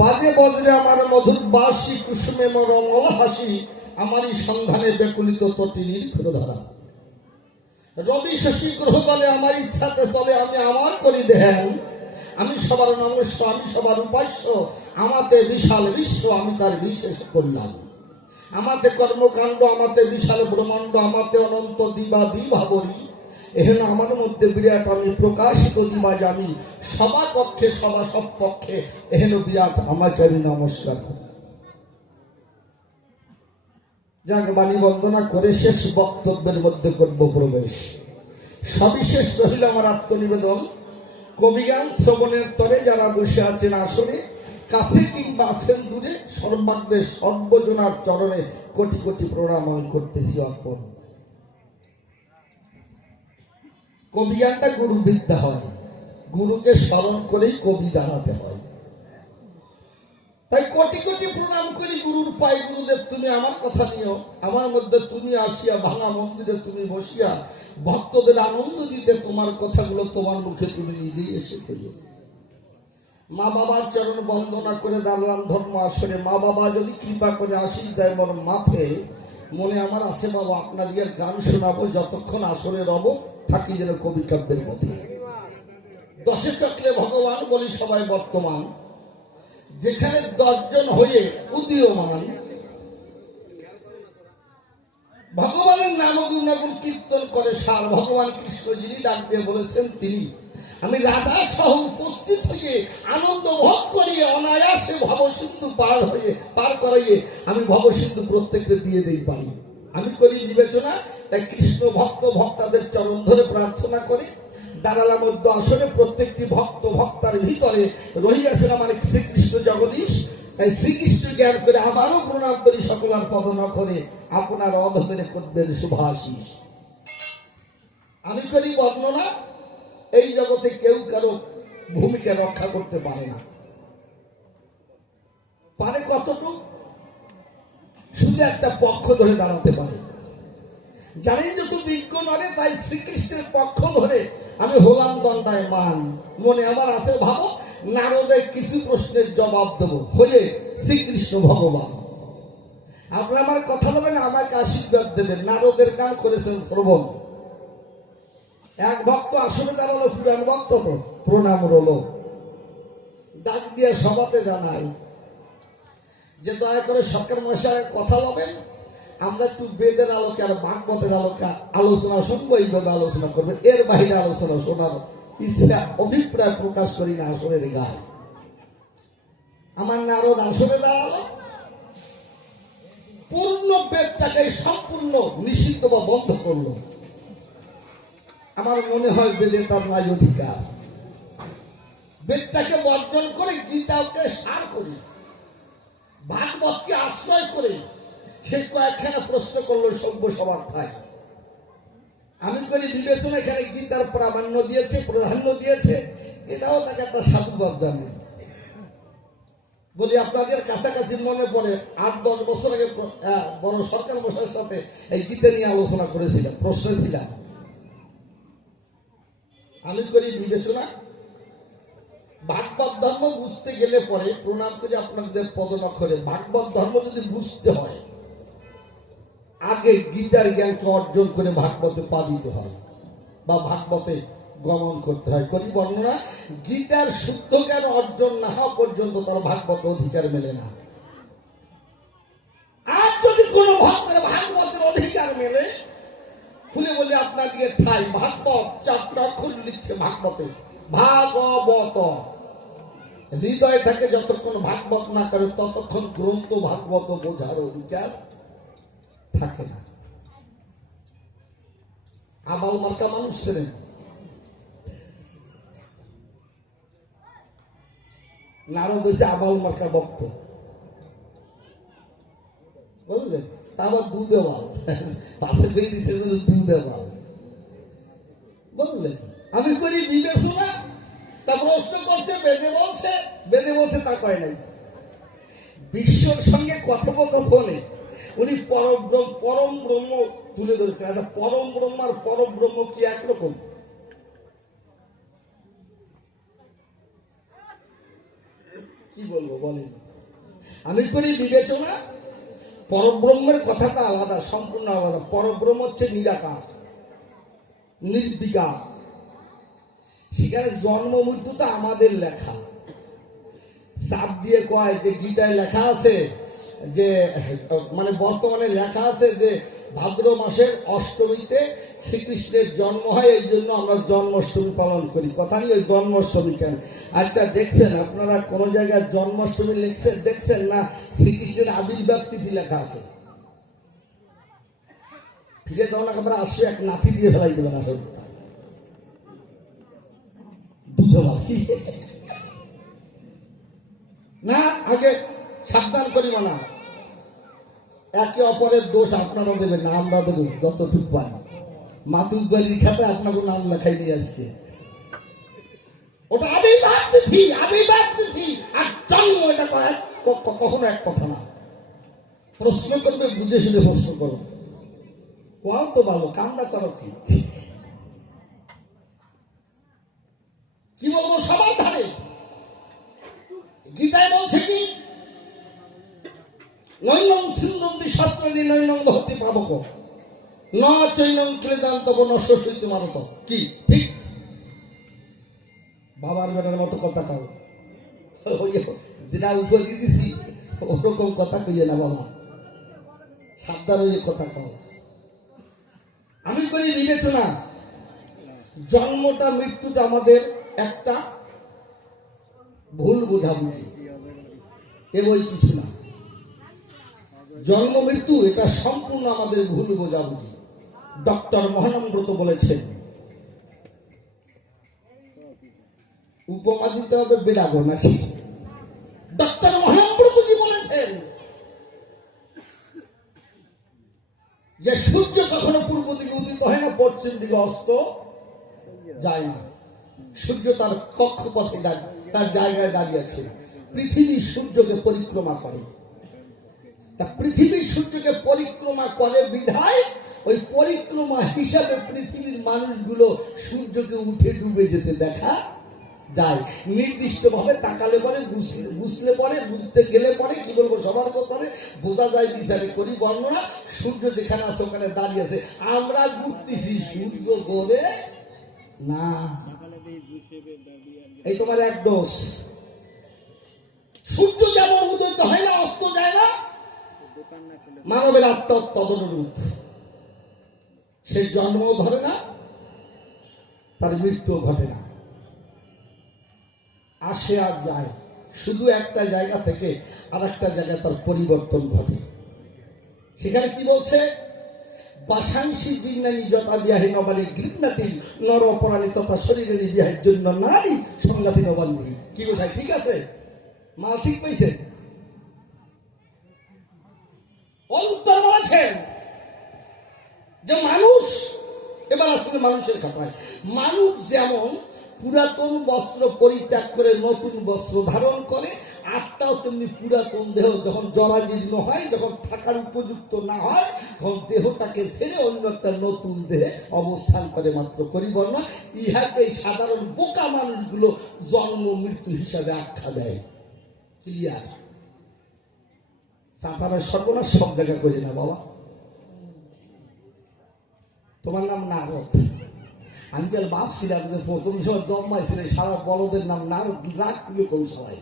বাজে বজ্রে আমার মধুর বাসি, কুসুমে মোর অমল হাসি, আমারই সন্ধানে বেকুলিত তটিনীর ক্ষুরধারা। রবি শশী গ্রহ বলে আমার ইচ্ছাতে চলে, আমি আমার করি ধ্যান। আমি সবার নমস্য, আমি সবার উপাস্য, আমাতে বিশাল বিশ্ব, আমি তার বিশেষ কল্যাণ। আমাতে কর্মকাণ্ড, আমাতে বিশাল ব্রহ্মাণ্ড, আমাতে অনন্ত দিবা বিভাবরী। এহেন আমার মধ্যে বিরাট আমি, প্রকাশিত দিবাজ আমি, সবা কক্ষে সবা সব পক্ষে এহেন বিরাট আমাকে আমি নমস্কার করি। যাক, বাণী বন্দনা করে শেষ বক্তব্যের মধ্যে করব প্রবেশ। সবিশেষ রহিল আমার আত্মনিবেদন। কবিগান শ্রবণের তরে যারা বসে আছেন আসনে, কাছে কিংবা আছেন দূরে, সর্বাগ্রে সর্বজনার চরণে কোটি কোটি প্রণাম করতেছি অর্পণ। কবিগানটা গুরু বিদ্যা হয়, গুরুকে স্মরণ করেই কবি দাঁড়াতে হয়। তাই কোটি কোটি প্রণাম করি গুরুর পাই। গুরুদেব, তুমি আমার কথা নিও, আমার মধ্যে তুমি আসিয়া ভাঙা মন্দিরে তুমি বসিয়া ভক্তদের আনন্দ দিতে তোমার কথাগুলো তোমার মুখে তুমি নিজেই এসে করিও। মা বাবার চরণ বন্দনা করে দাঁড়ালাম ধর্ম আসরে। মা বাবা যদি কৃপা করে আশীর্বাদ দেয় মোর মাথে, মনে আমার আছে বাবা আপনাদের গান শোনাবো যতক্ষণ আসরে রব, থাকি যেন কবি কাব্যের মধ্যে। দশে চক্রে ভগবান বলি সবাই বর্তমান, যেখানে 10 জন হয়ে উদীয়মান, ভগবানের নাম গুণাগুণ কীর্তন করে সার। ভগবান কৃষ্ণ যিনি ডাক দিয়ে বলেছেন তিনি, আমি রাধা সহ উপস্থিত হয়ে আনন্দ ভোগ করিয়ে অনায়াসে ভবসিন্ধু পার করাইয়ে আমি ভবসিন্ধু প্রত্যেককে দিয়ে দেই পারি। আমি করি বিবেচনা। তাই কৃষ্ণ ভক্ত ভক্তাদের চরণ ধরে প্রার্থনা করে দাঁড়ালাম মধ্য আসলে। প্রত্যেকটি ভক্ত ভক্তার ভিতরে রহিয়াছেন আমার শ্রীকৃষ্ণ জগদীশ। তাই শ্রীকৃষ্ণ জ্ঞান করে আমারও প্রণাম করি সকলার পদন করে আপনার অধমের করবেন শুভাশিস। আমি করি বর্ণনা, এই জগতে কেউ কারো ভূমিকা রক্ষা করতে পারে না। পারে কতটুকু? শুধু একটা পক্ষ ধরে দাঁড়াতে পারে। জানেন যত বিজ্ঞ নয়, তাই শ্রীকৃষ্ণের পক্ষ ধরে আমি হলাম দণ্ডায়মান। মনে আমার আছে ভাবো, নারদের কিছু প্রশ্নের জবাব দেব হয়ে শ্রীকৃষ্ণ ভগবান। আপনারা আমার কথা বলবেন, আমাকে আশীর্বাদ দেবেন। নারদের গান করেছেন শ্রবণ। এক ভক্ত আসলে দাঁড়ালো, পুরাণ ভক্ত তো প্রণাম রলো, ডাক দিয়ে সভাতে জানাই যে দয়া করে সরকার মশাই কথা বলবেন, আমরা একটু বেদের আলোকে আর ভাগবতের আলোকে আলোচনা শুনবো, এইভাবে আলোচনা করবেন। এর বাইরে আলোচনা শোনার ইচ্ছা অভিপ্রায় প্রকাশ করি না আসরের গায়ে। আমার নারদ আসরে দাঁড়ালো, পূর্ণ বেদটাকে সম্পূর্ণ নিষিদ্ধ বা বন্ধ করলো। আমার মনে হয় বেদে তার নাই অধিকার। বেদটাকে বর্জন করে গীতাকে সার করি, ভাগবতকে আশ্রয় করে সেই কয়েকখানা প্রশ্ন করলো সভ্য সবার ঠাই। আমি করি বিবেচনা, এখানে গীতার প্রামাণ্য দিয়েছে, প্রাধান্য দিয়েছে, এটাও তাকে একটা সাধুবাদ জানে। বলি আপনাদের কাছাকাছি মনে পড়ে 8-10 বছর আগে বড় সরকার মশাইয়ের সাথে এই গীতা নিয়ে আলোচনা করেছিলাম, প্রশ্ন ছিলাম। আমি করি বিবেচনা, ভাগবত ধর্ম বুঝতে গেলে পরে প্রণাম করি আপনাদের পদনক্ষরে। ভাগবত ধর্ম যদি বুঝতে হয়, আগে গীতার জ্ঞানকে অর্জন করে ভাগবতে পা দিতে হয় বা ভাগবতে গমন করতে হয়। করি বর্ণনা, গীতার শুদ্ধ জ্ঞান অর্জন না হওয়া পর্যন্ত তার ভাগবত অধিকার মেলে না। আর যদি কোনো ভক্তের ভাগবতের অধিকার মেলে, খুলে বলি আপনাকে ঠাই ভাগবত 4টা অক্ষর লিখছে ভাগবতে, ভাগবত। হৃদয়টাকে যতক্ষণ ভাগবত না করে ততক্ষণ গ্রন্থ ভাগবত বোঝার অধিকার থাকে না। আবাল মার্কা মানুষ ছিলেন, নারদ হয়েছে আবাল মার্কা ভক্ত, বুঝলেন? আবার দুধে বাল পাশে পেয়ে দিচ্ছে দুধে বাল, বুঝলেন? আমি করি বিবেচনা, তা প্রশ্ন করছে বেদে বলছে, বেদে বলছে তা কয় নাই। বিশ্বর সঙ্গে কথোপকথনে উনি পরম ব্রহ্ম তুলে ধরেছেন। আচ্ছা, পরম ব্রহ্ম আর পরম ব্রহ্ম কি একরকম? কি বলবো বলেন? আমি করি বিবেচনা, পরব্রহ্মের কথাটা আলাদা, সম্পূর্ণ আলাদা। পরব্রহ্ম হচ্ছে নিরাকার, নির্বিকার। সেখানে জন্ম মৃত্যুটা আমাদের লেখা। চাপ দিয়ে কয় যে গীতায় লেখা আছে যে, মানে বর্তমানে লেখা আছে যে ভাদ্র মাসের অষ্টমীতে শ্রীকৃষ্ণের জন্ম হয়, এই জন্য আমরা জন্মাষ্টমী পালন করি। কথা নেই ওই জন্মাষ্টমী কেন? আচ্ছা দেখছেন আপনারা কোন জায়গায় জন্মাষ্টমী লিখছেন দেখছেন না? শ্রীকৃষ্ণের আবির্ভাব তিথি লেখা আছে। ফিরে যাও না, আমরা আসলে এক নাতি দিয়ে ফেলাই দেবেন। আসলে না, আগে সাবধান করি মানা, একে অপরের দোষ আপনারা দেবেন না, আমরা দেবো যতটুকু পাই। মাতুব্বাড়ির খাতে আপনাকে নাম লেখাই নিয়ে আসছে, ওটা আবির্ভাব তিথি, আবির্ভাব তিথি আর জন্ম, এটা কখনো এক কথা না। প্রশ্ন করবে বুঝে শুনে প্রশ্ন করো, কোয়াও তো ভালো, কান্দা করো কি বলবো? সবার ধারে গীতায় বলছে কি, নৈনং সিন্ধন্তি শাস্ত্রাণি নৈনং দহতি পাবক ন চৈনং ক্লেদান্তব নশ্বসিত মারত। কি ঠিক? বাবার বেটার মতো কথা কাও, যেটা উপর দিয়েছি ওরকম কথা কইলে না বাবা, সাবধান হয়ে কথা কাও। আমি করি বিবেচনা, জন্মটা মৃত্যুটা আমাদের একটা ভুল বোঝাবুঝি, এ বই কিছু না। জন্ম মৃত্যু এটা সম্পূর্ণ আমাদের ভুল বোঝাবুঝি। ডক্টর মহানব্রত বলেছেন, উপমা দিতে হবে বেড়াবো নাকি? ডক্টর মহানব্রতজি বলেছেন যে সূর্য কখনো পূর্ব দিকে উদিত হয় না, পশ্চিম দিকে অস্ত যায় না। সূর্য তার কক্ষপথে তার জায়গায় দাঁড়িয়ে আছে। পৃথিবী সূর্যকে পরিক্রমা করে, তা পৃথিবীর সূর্যকে পরিক্রমা করে বিধায় ওই পরিক্রমা হিসাবে পৃথিবীর মানুষগুলো সূর্যকে উঠে ডুবে যেতে দেখা যায়। নির্দিষ্ট ভাবে তাকালে পরে, বুঝলে পরে, বুঝতে গেলে পরে, কি বলবো সবার কথা বোঝা যায় বিচারে করি বর্ণনা। সূর্য যেখানে আছে ওখানে দাঁড়িয়ে আছে, আমরা ঘুরতেছি, সূর্য ঘোরে না। এই তোমার এক দোষ। সূর্য যেমন উদিত হয় না, অস্ত যায় না, মানবের আত্মা তদনুরূপ। সে জন্ম ধরে না, তার মৃত্যু ঘটে না, আসে আর যায়, শুধু একটা জায়গা থেকে আর একটা জায়গায় তার পরিবর্তন ঘটে। সেখানে কি বলছে? বাসাংশী জিন্নানি যথা বিয়াহী নবালী গৃহনাতি নর অপরাণী তথা শরীরের বিয়াহের জন্য নারী সংঘাতি নবান্নি। কি বোঝায়? ঠিক আছে, মা ঠিক পাইছেন? অন্তর বলেছেন যে মানুষ, এবার আসলে মানুষের কথায়, মানুষ যেমন পুরাতন বস্ত্র পরিত্যাগ করে নতুন বস্ত্র ধারণ করে, আত্মাও তেমনি পুরাতন দেহ যখন জরাজীর্ণ হয়, যখন থাকার উপযুক্ত না হয়, তখন দেহটাকে ছেড়ে অন্য একটা নতুন দেহে অবস্থান করে, মাত্র করিবর না। ইহাকে সাধারণ বোকা মানুষগুলো জন্ম মৃত্যু হিসাবে আখ্যা দেয়। ক্লিয়ার? সাঁতারের সর্বনাশ সব জায়গা করি না বাবা। তোমার নাম নারদ, আমি কাল ভাবছিলাম যে প্রথম সময় জন্মাইছিল সারা বলদের নাম নারদ, রাগ তুলে কোন সবাই,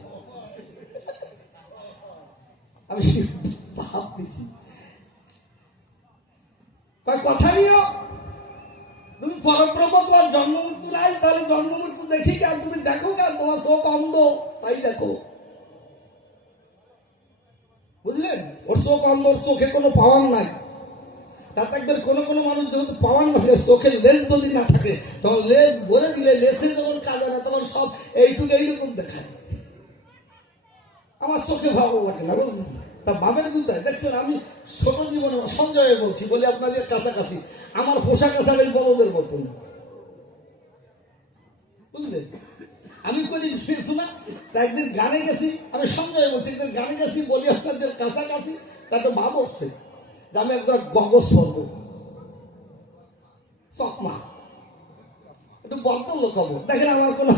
আমি ভাবতেছি কথা নিও। তুমি পরব্রহ্ম, তোমার জন্ম মৃত্যু নাই, তাহলে জন্ম মৃত্যু দেখি আর তুমি দেখো না, তোমার চোখ অন্ধ তাই দেখো, বুঝলেন? ওর চোখ অন্ধ, ওর চোখে কোনো পাওয়ার নাই। তার একবার কোনো কোনো মানুষ যেহেতু পাওয়ার না থাকে, চোখের লেন্স যদি না থাকে, তখন লেন্স ভরে দিলে লেন্সের যখন কাজে না, তখন সব এইটুকু এইরকম দেখায়। আমার চোখে ভালো লাগে না, বুঝলেন? তা বামের দুটায় দেখছেন, আমি ছোট জীবনে সঞ্জয়ে বলছি বলে আপনাদের কাছাকাছি, আমার পোশাক আশাক এই বলদের মতন, বুঝলেন? আমি করি ফিরছু না, তা একদিন গানে গেছি, আমি সঞ্জয়ে বলছি, একদিন গানে গেছি বলি আপনাদের কাছাকাছি, তা তো ভাব হচ্ছে যে আমি একবার গগস পরবো, চকমা একটু বদ্ধ লোক হবো। দেখেন আমার কোনো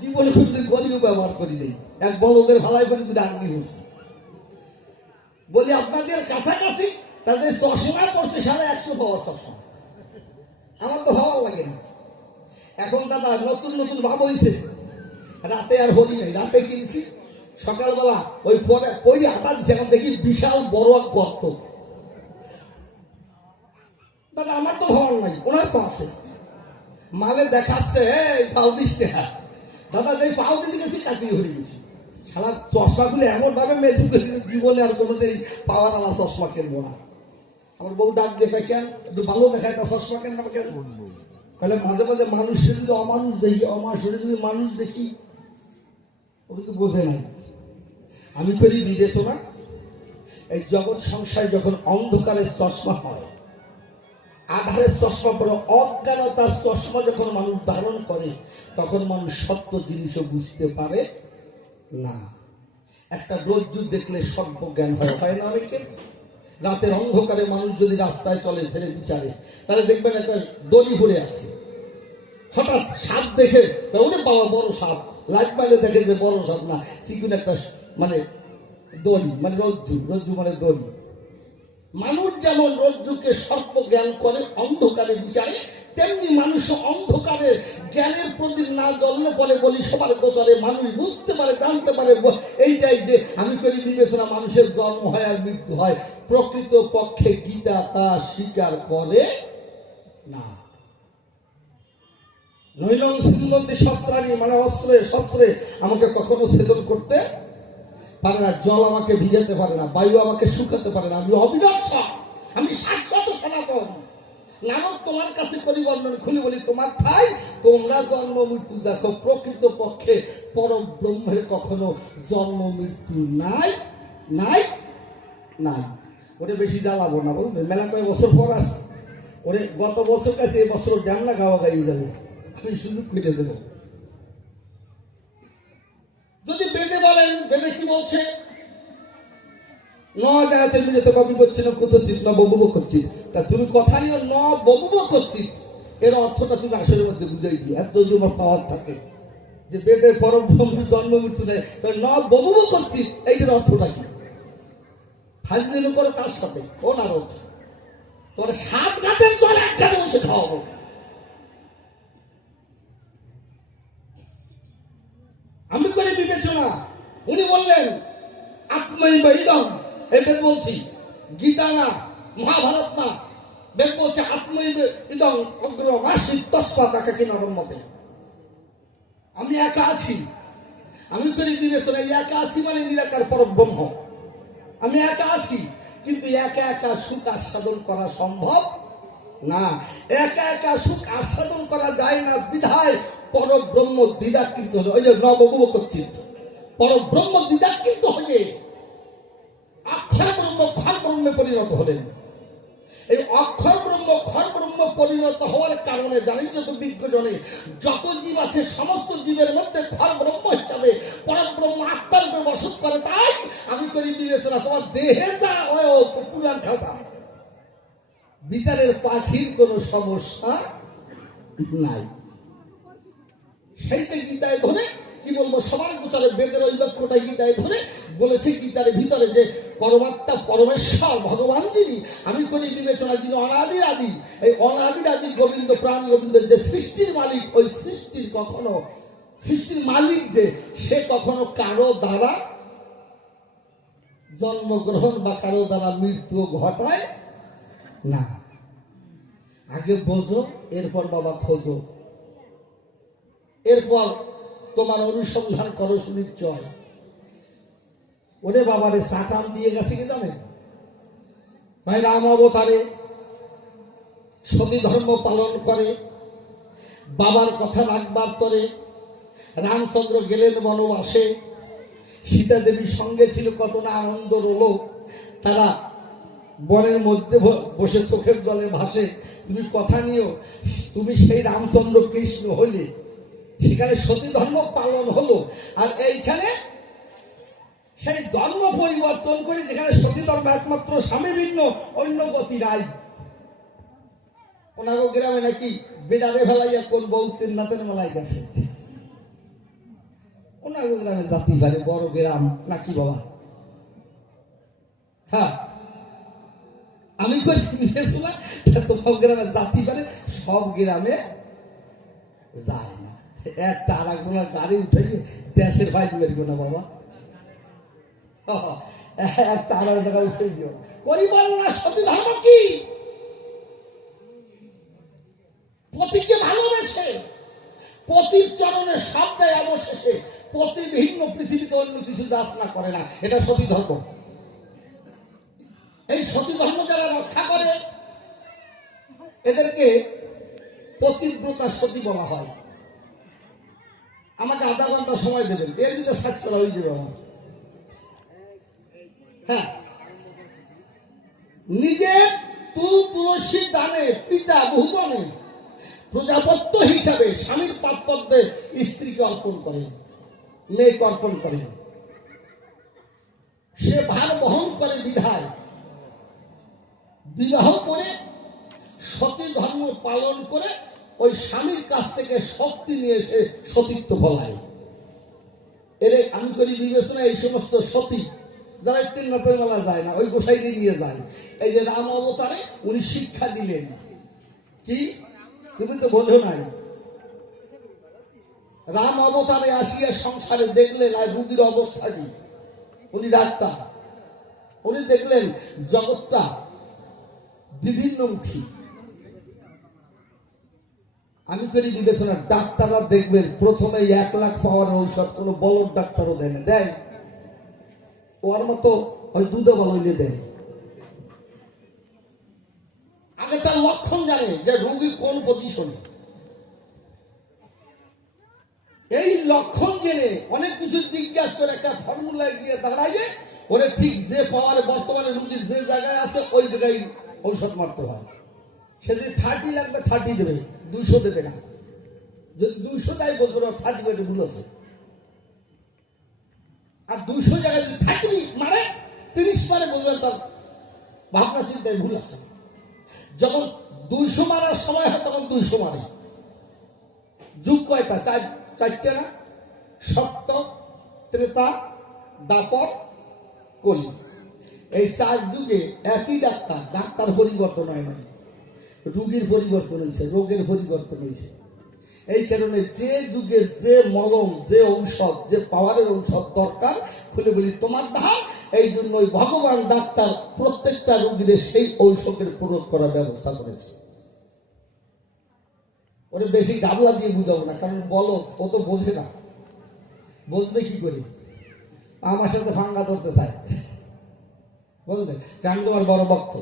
জীবনে কিন্তু গলিও ব্যবহার করি নেই, এক বলদের ভালাই করে দুটো আগ্নি হচ্ছে। বলি আপনাদের কাছাকাছি তাদের চশমা পড়ছে 150 পাওয়ার চশমা, আমার তো ভালো লাগে না। এখন দাদা নতুন নতুন ভাব হয়েছে, রাতে আর হলি নাই, রাতে কিনছি সকালবেলা ওই ফোনে ওই হাঁটা দিচ্ছে, এখন দেখি বিশাল বড় এক গর্ত। দাদা আমার তো ভালো নাই, ওনার তো আছে, মালে দেখাচ্ছে পাও দিচ্ছে। দাদা যে পাও দিতে গেছি কাকি হয়ে গেছি, সারা চশমা গুলো এমন ভাবে মেঝে জীবনে আর কোনোদিন পাওয়ার আলা চশমা কিনবো না। আমার বউ ডাক দেখায়, কেন একটু ভালো দেখায় তা চশমা কেন কেন? তাহলে মাঝে মাঝে মানুষের যদি অমানুষ দেখি, অমানুষের যদি মানুষ দেখি, ও কিন্তু বোঝে নাই। আমি করি বিবেচনা, এই জগৎ সংসারে যখন অন্ধকারের চশমা হয়, আধারের চশমা পরে অজ্ঞানতার চশমা যখন মানুষ ধারণ করে, তখন মানুষ সত্য জিনিসও বুঝতে পারে না। একটা রজ্জু দেখলে সর্ব জ্ঞান হয় না অনেকে? রাতের অন্ধকারে মানুষ যদি রাস্তায় চলে ফেরে বিচারে, তাহলে দেখবেন একটা দড়ি ভরে আছে, হঠাৎ সাপ দেখে ওদের বাবা বড় সাপ, লাইট পাইলে দেখে যে বড় সাপ না, চিকুন একটা মানে দড়ি, মানে রজ্জু, রজ্জু মানে দড়ি। মানুষ যেমন রজ্জুকে সর্প জ্ঞান করে অন্ধকারে বিচারে, তেমনি মানুষ অন্ধকারে জ্ঞানের প্রদীপ না জ্বললে পরে বলি সবার গোচরে মানুষ বুঝতে পারে, জানতে পারে। এইটাই যে আমি করি বিবেচনা, মানুষের জন্ম হয় আর মৃত্যু হয়, প্রকৃত পক্ষে গীতা তা স্বীকার করে না। নৈলং শ্রীমন্তী শস্ত্রাণী মানে অস্ত্রে শস্ত্রে আমাকে কখনো ছেদন করতে পারে না, জল আমাকে ভিজাতে পারে না, বায়ু আমাকে শুকাতে পারে না। আমি অবিনশ্বর, আমি শাশ্বত সনাতন। নারদ তোমার কাছে পরিবর্তন খুলে বলি, তোমার ঠাই তোমরা জন্ম মৃত্যু দেখো, প্রকৃত পক্ষে পরম ব্রহ্মের কখনো জন্ম মৃত্যু নাই নাই নাই। ওরে বেশি জ্বালাবো না, বলবেন মেলা কয়েক বছর পর আসে, ওরে গত বছর কাছে এবছর ডান্না গাওয়া গাইয়ে যাবে, আমি সুযোগ কেটে দেবো। যদি বেদে বলেন, বেদে কি বলছে? ন জায়গাতে মিলে কবি করছে না কুতচিত ন ববুব করছিস, তা তুমি কথা নিও ন ববুব করছিস, এর অর্থটা তুমি আসলের মধ্যে বুঝাই দিই। এত যদি আমার পাওয়ার থাকে যে বেদের পরম ব্রহ্ম জন্ম মৃত্যু নেই, ন ববুব করছিস, এইটার অর্থটা কি? ফাজলিমি করো কার সাথে? ও নারদ, তোমার 7 ঘাটের জল এক ঘাটে বসে খাওয়াবো। আমি করে বিবেচনা, উনি বললেন আত্মাই বৈদম, এই বেদ বলছি, গীতা না, মহাভারত না, বেদ বলছে আত্মাই ইদং অগ্র মাসি তস্মা তাকে কিনারম মতে। আমি একা আছি, আমি করি বিবেচনা, একা আছি মানে নিরাকার পরব্রহ্ম। আমি একা আছি, কিন্তু একা একা সুখ আস্বাদন করা সম্ভব না। একা একা সুখ আস্বাদন করা যায় না, বিধায় পরব্রহ্ম দ্বিধাকৃত হলে, ওই যে নবগুব করছি, পরব্রহ্ম দ্বিধাকৃত হলে অক্ষর ব্রহ্ম ক্ষর ব্রহ্মে পরিণত হলেন। এই অক্ষর ব্রহ্ম ক্ষর ব্রহ্ম পরিণত হওয়ার কারণে জানেন যত বিজ্ঞজনে যত জীব আছে, সমস্ত জীবের মধ্যে ক্ষর ব্রহ্ম হিসাবে পরব্রহ্ম আত্মার উপরে বসত করে। তাই আমি করি বিবেচনা, তোমার দেহে যা হয় পুরাণ খাতা, বিচারের পাখির কোনো সমস্যা নাই। সেইটাই গীতায় ধরে কি বলবো, সবার গোচরে বেদের ওই লক্ষ্যটাই গীতায় ধরে বলেছে। গীতার ভিতরে যে পরমাত্মা পরমেশ্বর ভগবান যিনি, আমি করি বিবেচনা যিনি অনাদির আদি, এই অনাদির আদি গোবিন্দ প্রাণ গোবিন্দের যে সৃষ্টির মালিক, ওই সৃষ্টির কখনো সৃষ্টির মালিক যে সে কখনো কারো দ্বারা জন্মগ্রহণ বা কারো দ্বারা মৃত্যু ঘটায় না। আগে বোঝো, এরপর বাবা খোঁজো, এরপর তোমার অনুসন্ধান করো সুনিশ্চয়। ওরে বাবারে চাটান দিয়ে গেছে কি জানে ভাই, রাম অবতারে সতী ধর্ম পালন করে, বাবার কথা রাখবার তরে রামচন্দ্র গেলেন বনবাসে, সীতা দেবীর সঙ্গে ছিল, কত না আনন্দ রলো। তারা বনের মধ্যে বসে চোখের জলে ভাসে। তুমি কথা নিও, তুমি সেই রামচন্দ্র কৃষ্ণ হলে, সেখানে সতী ধর্ম পালন হলো। আর এইখানে সেই ধর্ম পরিবর্তন করে, যেখানে সতী ধর্ম একমাত্র স্বামী ভিন্ন অন্য গতি রায়। ওনারও গ্রামে নাকি বেড়ারে ফেলাইয়া কোন বউ তিন নাতের মেলায় গেছে, ওনাগো গ্রামে জাতি পারে বড় গ্রাম নাকি বাবা? হ্যাঁ, আমি গেছিলাম তোমার গ্রামে জাতি পারে, সব গ্রামে যায় না। একটা আর একজনের গাড়ি উঠে দেশের ভাই বের না বাবা, একটা আর এক জায়গায় উঠে দিও করিবার না। সতী ধর্ম কি? পতিকে ভালোবেসে পতির চরণে সব দেয় অবশেষে, পতি ভিন্ন পৃথিবীতে অন্য কিছু যাচনা করে না, এটা সতী ধর্ম। এই সতী ধর্ম যারা রক্ষা করে এদেরকে পতিব্রতা সতী বলা হয়। আমাকে আধা ঘন্টা সময় দেবেন, এর ভিতরে সার্চ করা হয়ে যাবে আমার। হ্যাঁ, নিজের তুলসী দানে পিতা ভুবনে প্রজাপত্য হিসাবে স্বামীর পাদপদ্মে স্ত্রীকে অর্পণ করেন, মেয়েকে অর্পণ করেন। সে ভার বহন করে বিধায় বিবাহ করে সতী ধর্ম পালন করে ওই স্বামীর কাছ থেকে শক্তি নিয়ে এসে সতীত্ব ফলায়। এর আমি করি বিবেচনা, এই সমস্ত সতী যারা তিন রাতের বেলা যায় না, ওই গোসাইকে নিয়ে যায়। এই যে রাম অবতারে উনি শিক্ষা দিলেন কি, তুমি তো বোঝো নাই। রাম অবতারে আসিয়া সংসারে দেখলেন আর রুগীর অবস্থা কি। উনি ডাক্তার, উনি দেখলেন জগৎটা বিভিন্নমুখী। আমি করি বিবেচনা, ডাক্তাররা দেখবেন প্রথমে 1 লাখ পাওয়ার ঔষধ কোনো বলদ ডাক্তারও দেয় না, দেয় ওর মতো ওই দুধে বলইলে দেয়। আগে তার লক্ষণ জানে যে রোগী কোন পজিশনে। এই লক্ষণ জেনে অনেক কিছু জিজ্ঞাসা করে একটা ফর্মুলায় গিয়ে দাঁড়াইলে ওরে ঠিক যে পাওয়ারে বর্তমানে রুগীর যে জায়গায় আছে ওই জায়গায় ঔষধ মারতে হয়। সে যদি 30 লাগবে 30 দেবে, 200 দেবে না। যদি 200 দেয় বলবো 30 বেটে ভুল আছে। আর 200 জায়গায় যদি 30 মারে 30 মারে বলবেন তার ভাবনা চিন্তায় ভুল আছে। যখন 200 মারার সময় হয় তখন 200 মারে। যুগ কয়টা? 4টে না? সত্য, ত্রেতা, দাপর, কলি। এই 4 যুগে একই ডাক্তার, ডাক্তার পরিবর্তন হয় নাই, রোগীর পরিবর্তন হয়েছে, রোগের পরিবর্তন হয়েছে। এই কারণে যে যুগে যে মলম, যে ঔষধ, যে পাওয়ারের ঔষধ দরকার খুলে বলি তোমার ধার, এই জন্য ওই ভগবান ডাক্তার প্রত্যেকটা রোগীর সেই ঔষধের প্রয়োগ করার ব্যবস্থা করেছে। ওরে বেশি গাবলা দিয়ে বুঝাবো না, কারণ বলো ও তো বোঝে না, বুঝলে কি করি আমার সাথে ফাঙ্গা ধরতে চায়, বুঝলে? কারণ তোমার বড় ভক্ত।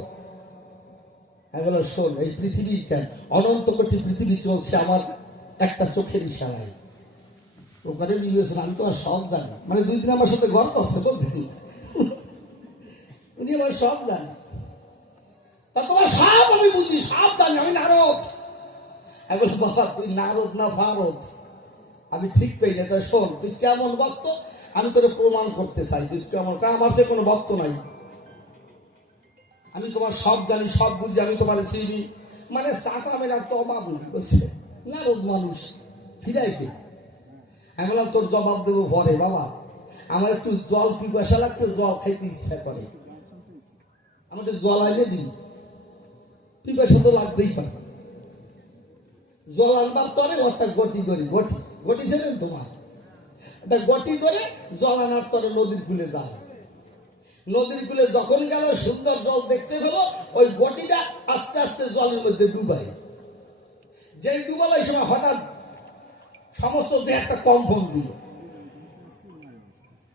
আমি বললাম শোন, এই পৃথিবী কেন অনন্ত কোটি পৃথিবী চলছে আমার একটা চোখের ইশারায়। ওখানে বিবেচনা আমি তোমার সব জানি, মানে 2 দিন আমার সাথে গর্ব করছে বলছি, উনি আমার সব জানি। তা তোমার সব আমি বুঝি, সব জানি, আমি নারদ। আমি বলছি বাবা তুই নারদ না ভারত, আমি ঠিক পেয়ে না। তাই শোন, তুই কেমন ভক্ত আমি তোকে প্রমাণ করতে চাই, তুই কেমন। আমার সে কোনো ভক্ত নাই, আমি তোমার সব জানি, সব বুঝি, আমি তোমার চিনি, মানে চাকা আমি রাখতে অভাব নাই। বলছে নারদ মানুষ ফিরাইতে। আমি বললাম তোর জবাব দেবো ভরে বাবা, আমার একটু জল পিপাসা লাগছে, জল খাইতে ইচ্ছা করে, আমি তো জল আইলে দিই, পিপাসা তো লাগতেই পারে। জল আনবার তরে একটা গটি ধরি, গটি গটি ছিলেন তোমার, একটা গটি ধরে জল আনার তরে নদীর কূলে যায়। নদীর কূলে যখন গেল সুন্দর জল দেখতে পেলো, ওই গটিটা আস্তে আস্তে জলের মধ্যে ডুবাই। যে ডুবাল এই সময় হঠাৎ সমস্ত দেহ একটা কম্পন দিল,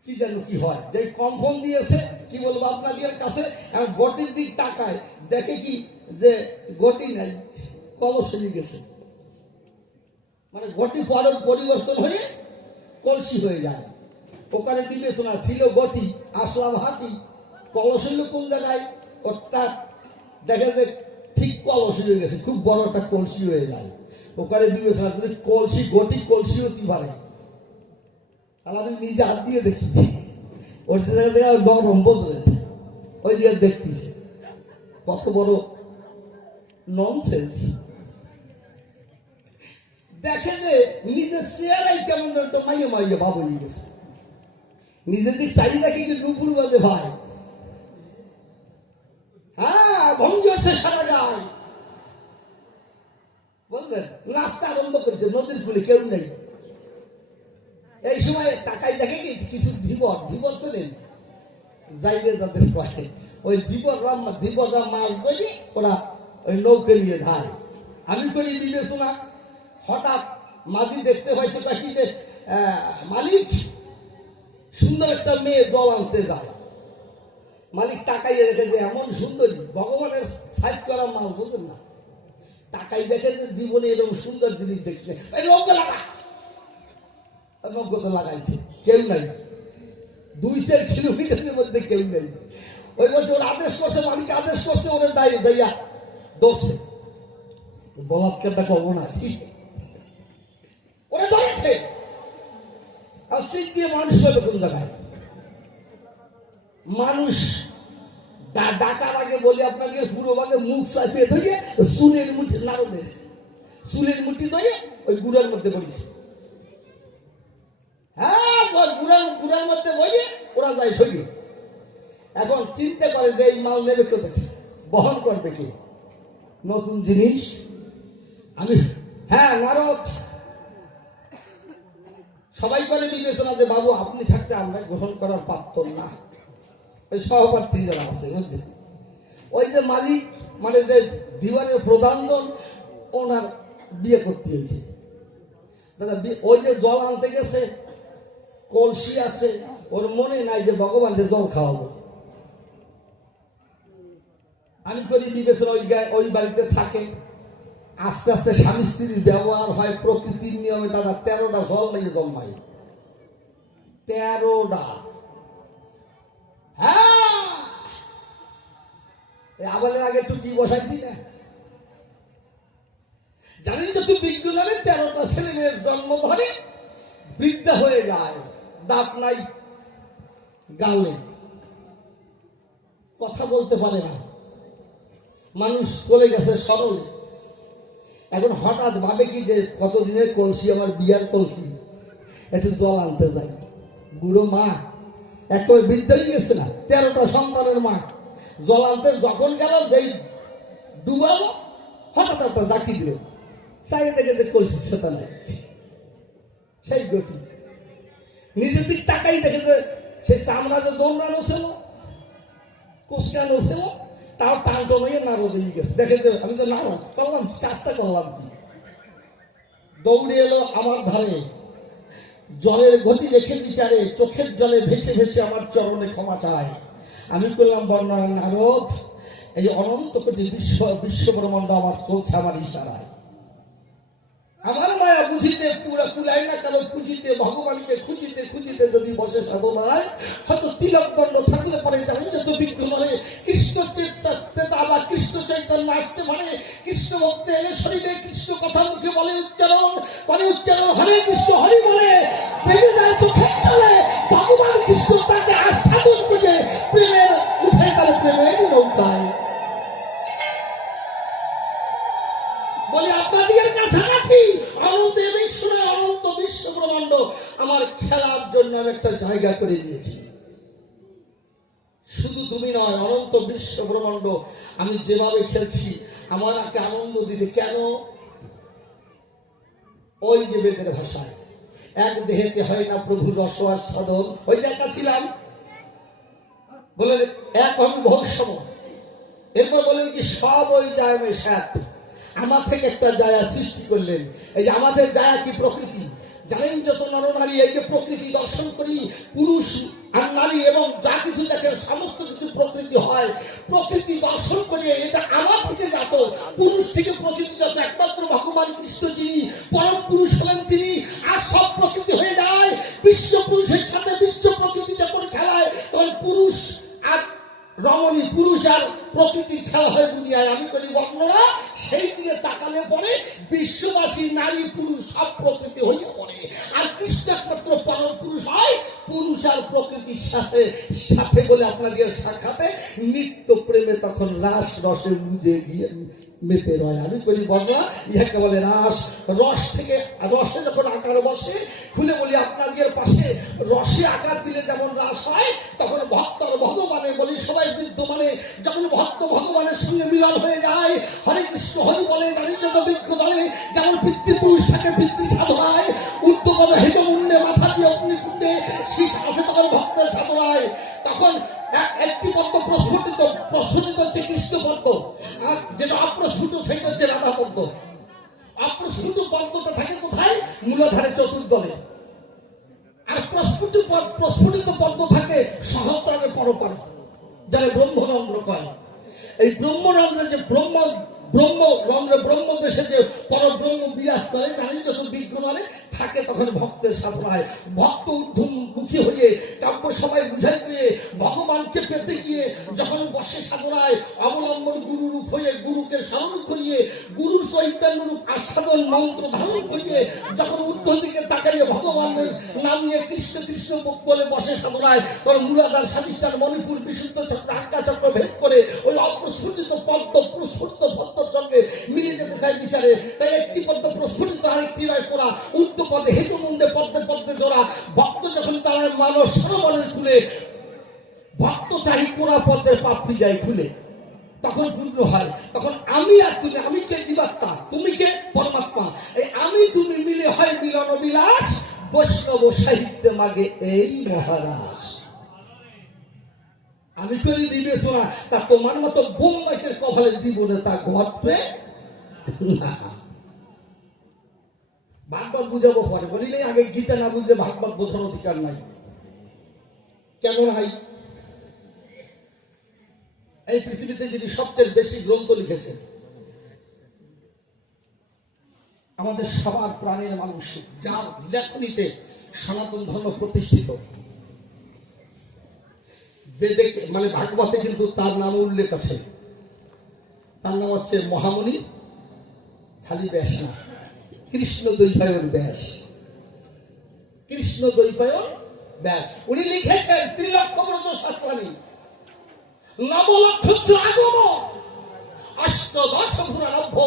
কি জানো কি হয়, যে কম্পন দিয়েছে কি বলবো আপনাদের কাছে। এখন গটির দিক তাকায়, দেখে কি যে গটি নাই, কলস হয়ে গেছে। মানে গটি পরিবর্তন হয়ে কলসি হয়ে যায়। ওখানে বিবেচনা ছিল গটি, আসলাম হাতি, কলস হইল কোন জায়গায়, ওটা দেখে যে ঠিক কলস হয়ে গেছে, খুব বড় একটা কলসি হয়ে যায়। ওখানে বিবেচনা যদি কলসি গটি কলসি হতে পারে, তাহলে আমি নিজে হাত দিয়ে দেখি, ওর জায়গা নরম বসলে ওই জায়গায় দেখতেছি কত বড় ননসেন্স। দেখে যে নিজের চেয়ারাই কেমন একটা মাইয়ে মাইয়ে ভাব হয়ে গেছে। নিজের দিক চাহিদা কিন্তু দুপুর বাজে ভাই। হ্যাঁ, ভঙ্গ হচ্ছে সারা যায়, বুঝলেন? নাস্তা আরম্ভ করেছে, নদীর ফুলে কেউ নেই। এই সময় তাকাই দেখে কি কিছু ধীবর ছিলেন যাইলে যাদের কয়ে ওই ধীবররা মাছ ধরে ওরা ওই নৌকে নিয়ে ধায়। আমি করি বিবেচনা, হঠাৎ মাঝি দেখতে পাইছে কি যে মালিক সুন্দর একটা মেয়ে জল আনতে যায়। মালিক তাকাইয়ে দেখে যে এমন সুন্দরী, ভগবানের সাইজ করা মাল, বুঝলেন না? তাকাই দেখে যে জীবনে এরকম সুন্দর জিনিস দেখছে, এই নৌকা লাগা। নৌকা তো লাগাইছে, কেউ নাই, 2-4 কিলোমিটারের মধ্যে কেউ নেই। ওই বলছে ওর আদেশ করছে, মালিক আদেশ করছে, ওরা দাঁড়িয়ে যাইয়া দোষে বলাৎকারটা করবো না, ওরা দাঁড়িয়েছে। আর সিট দিয়ে মানুষ পাবে কোন জায়গায়? মানুষ ডাকার আগে বলে আপনাকে পুরো ভাগে মুখ চাপিয়ে ধরে চুলের মুঠি নাড়বে, চুলের মুঠি ধরে ওই গুড়ার মধ্যে বলিস। হ্যাঁ, গুড়ার মধ্যে বলে ওরা যায় সরিয়ে। এখন চিন্তা করে যে এই মাল নেবে কোথায়, বহন করবে কি? নতুন জিনিস আমি, হ্যাঁ নারদ সবাই করে বিবেচনা যে বাবু আপনি থাকতে আমরা গ্রহণ করার পাত্র না। ওই সহপাঠী যারা আছে বুঝলেন, ওই যে মালিক মানে যে দিওয়ানের প্রধানজন, ওনার বিয়ে করতে হয়েছে। দাদা ওই যে জল আনতে গেছে, কলসি আছে, ওর মনে নাই যে ভগবানকে জল খাওয়াবো। আমি করি বিবেচনা ওই বাড়িতে থাকে, আস্তে আস্তে স্বামী স্ত্রীর ব্যবহার হয় প্রকৃতির নিয়মে। দাদা 13টা জল নিয়ে জন্মায়, 13টা। হ্যাঁ, আবালের আগে একটু কি বসাইছি না জানেন যে তুই বিজ্ঞানে 13টা ছেলে মেয়ের জন্ম ধরে বৃদ্ধা হয়ে যায়, দাঁত নাই, গালে কথা বলতে পারে না, মানুষ চলে গেছে সরল। এখন হঠাৎ ভাবে কি যে কতদিনের কলসি, আমার বিয়ার কলসি, একটু জল আনতে যাই। বুড়ো মা একটা বৃদ্ধ হয়ে গেছে না, 13টা সন্তানের মা, জল আনতে যখন গেল যেই ডুবালো, হঠাৎ একটা জাকি দিল, চাই দেখে যে কলসি সেটা নাই, সেই গতি। নিজের দিক টাকাই দেখে যে সেই চামড়া যে দৌড়ানো ছিল, কুসকানো ছিল, তাও টানটো নিয়ে নাড়ো দিয়ে গেছে। দেখে যে আমি তো নাড়ো করলাম, কাজটা করলাম কি? দৌড়ে এলো আমার ধারে, জলের গতি রেখে বিচারে চোখের জলে ভেসে ভেসে আমার চরণে ক্ষমা চায়। আমি করলাম বর্ণনা, নারদ এই অনন্ত কোটি বিশ্বব্রহ্মাণ্ড আমার চলছে আমার ইশারায়। আমার মায়া বুঝিতে পুরা কুলাই না কারো পুঁজিতে, ভগবানকে খুঁজিতে খুঁজিতে যদি বসে সাধনায়, হয়তো তিলক দণ্ড থাকলে পরে জানি যত বিজ্ঞ মানে কৃষ্ণ চেতা বা কৃষ্ণ চৈতন্য আসতে পারে। কৃষ্ণ ভক্ত এলে শরীরে কৃষ্ণ কথা মুখে বলে উচ্চারণ হরে কৃষ্ণ হরি বলে বেড়ে যায় চোখের চলে। ভগবান কৃষ্ণ তাকে আস্বাদন করে প্রেমের উঠে গেল প্রেমের নৌকায়। বলে আপনাদের কাছাকাছি অনন্ত বিশ্ব ব্রহ্মাণ্ড আমার খেলার জন্য আমি একটা জায়গা করে দিয়েছি। শুধু তুমি নয়, অনন্ত বিশ্ব ব্রহ্মাণ্ড আমি যেভাবে খেলছি আমাকে আনন্দ দিতে। কেন? ওই যে বেদের ভাষায় এক দেহেতে হয় না প্রভুর রস আস্বাদন, ওই জায়গা ছিলাম। বলে এক আমি ভবিষ্যৎ, এরপর বলেন কি সব ওই যায় মেশাত, আমার থেকে একটা জায়গা সৃষ্টি করলেন। এই যে আমাদের জায়গা কি প্রকৃতি, জানেন যত নরনারী এই যে প্রকৃতি দর্শন করি, পুরুষ আর নারী এবং যা কিছু দেখেন সমস্ত কিছু প্রকৃতি হয়। প্রকৃতি দর্শন করে এটা আমার থেকে জাত, পুরুষ থেকে প্রকৃতি জাত একমাত্র ভগবান কৃষ্ণ যিনি পরম পুরুষ হলেন তিনি। আর সব প্রকৃতি হয়ে যায় বিশ্ব পুরুষের সাথে। বিশ্ব প্রকৃতি যখন খেলায় তখন পুরুষ আর রমণী, পুরুষ আর প্রকৃতির খেলা হয় দুনিয়ায়। আমি করি বর্ণনা, সেই দিকে তাকালে পরে বিশ্ববাসী নারী পুরুষ সব প্রকৃতি হয়ে পড়ে। আর কৃষ্ণ একমাত্র পরম পুরুষ হয়, পুরুষ আর প্রকৃতির সাথে সাথে বলে আপনাদের সাক্ষাতে নিত্য প্রেমে তখন রাস রসে বুঝে গিয়ে মেপে রয়। আমি করি বর্ণনা, ইহাকে বলে রাস। রস থেকে রসে যখন আকার বসে, খুলে বলি আপনাদের পাশে রসে আকার দিলে যেমন রাস হয়, তখন ভক্তর ভগবানের বলি সবাই বিদ্যমানে যখন ভক্ত ভগবানের সঙ্গে মিলন হয়ে যায়, হরে কৃষ্ণ হরি বলে, জানিযত বিজ্ঞ বলে, যেমন পিতৃপুরুষ থাকে পিতৃ সাধনায়, উর্ধ্বপদ হেতমুন্ডে মাথা দিয়ে অগ্নিকুণ্ডে শীষ আসে তখন ভক্তের সাধনায়। তখন একটি পদ্ম প্রস্ফুটিত হচ্ছে কৃষ্ণ পদ্ম, আর যেটা অপ্রস্ফুট সেটা হচ্ছে রাধা পদ্ম। অপ্রস্ফুট পদ্মটা থাকে কোথায়? মূলধারে চতুর্দলে। আর প্রস্ফুটিত পদ্ম থাকে সহস্রারে পরপারে, যারা ব্রহ্মরন্ধ্র কয়। এই ব্রহ্মরন্ধ্রে যে ব্রহ্ম দেশে যে পরব্রহ্ম বিরাজ করে, জানি যত বিজ্ঞ মানে থাকে তখন ভক্তের সাধনায়। ভক্ত ঊর্ধ্বমুখী হয়ে কাব্য সবাই বুঝাই পেয়ে ভগবানকে পেতে গিয়ে যখন বসে সাধনায়, অবলম্বন গুরু রূপ হয়ে গুরুকে স্মরণ করিয়ে গুরুর চৈতন্য রূপ আস্বাদন মন্ত্র ধারণ করিয়ে যখন ঊর্ধ্ব দিকে তাকাইয়ে ভগবানের নাম নিয়ে কৃষ্ণ কৃষ্ণ বলে বসে সাধনায়, তখন মূলাধার স্বাধিষ্ঠান মণিপুর বিশুদ্ধ চক্র আজ্ঞা চক্র ভেদ করে ওই অপ্রস্ফুটিত পদ্ম প্রস্ফুটিত পদ্মের সঙ্গে মিলে যেতে চায় বিচারে। তাই একটি পদ্ম প্রস্ফুটিত আরেকটি নয় করা, উচ্চ পদে হেতু মুন্ডে পদ্মে পদ্মে জোড়া। ভক্ত যখন তারা মানস সরোবরের খুলে, ভক্ত চাহি কোরা পদ্মের পাপড়ি যায় খুলে, তখন পূর্ণ হয়। তখন আমি আর তুমি, আমি কে? জীবাত্মা, তুমি কে? পরমাত্মা। এই আমি তুমি মিলে হয় মিলন বিলাস, বৈষ্ণব সাহিত্যে মাগে এই মহারাজ। আমি করি বিবেচনা, তা তোমার মতো বোম্বাইটের কপালে জীবনে তা ঘটবে না। ভাগবত বুঝাবো পরে, বলিলে আগে গীতা না বুঝলে ভাগবত বোঝার অধিকার নাই। কেন নাই? এই পৃথিবীতে যিনি সবচেয়ে বেশি গ্রন্থ লিখেছেন, আমাদের সবার প্রাণের মানুষ, যার লেখনীতে সনাতন ধর্ম প্রতিষ্ঠিত, বেদে মানে ভাগবতে কিন্তু তার নাম উল্লেখ আছে। তার নাম হচ্ছে মহামণি খালি ব্যাস না, কৃষ্ণ দ্বৈপায়ন ব্যাস। কৃষ্ণ দ্বৈপায়ন ব্যাস উনি লিখেছেন ত্রিলক্ষব্রত শাস্ত্রাণী, নবলক্ষ আগম, অষ্টদশ পুরারব্ধ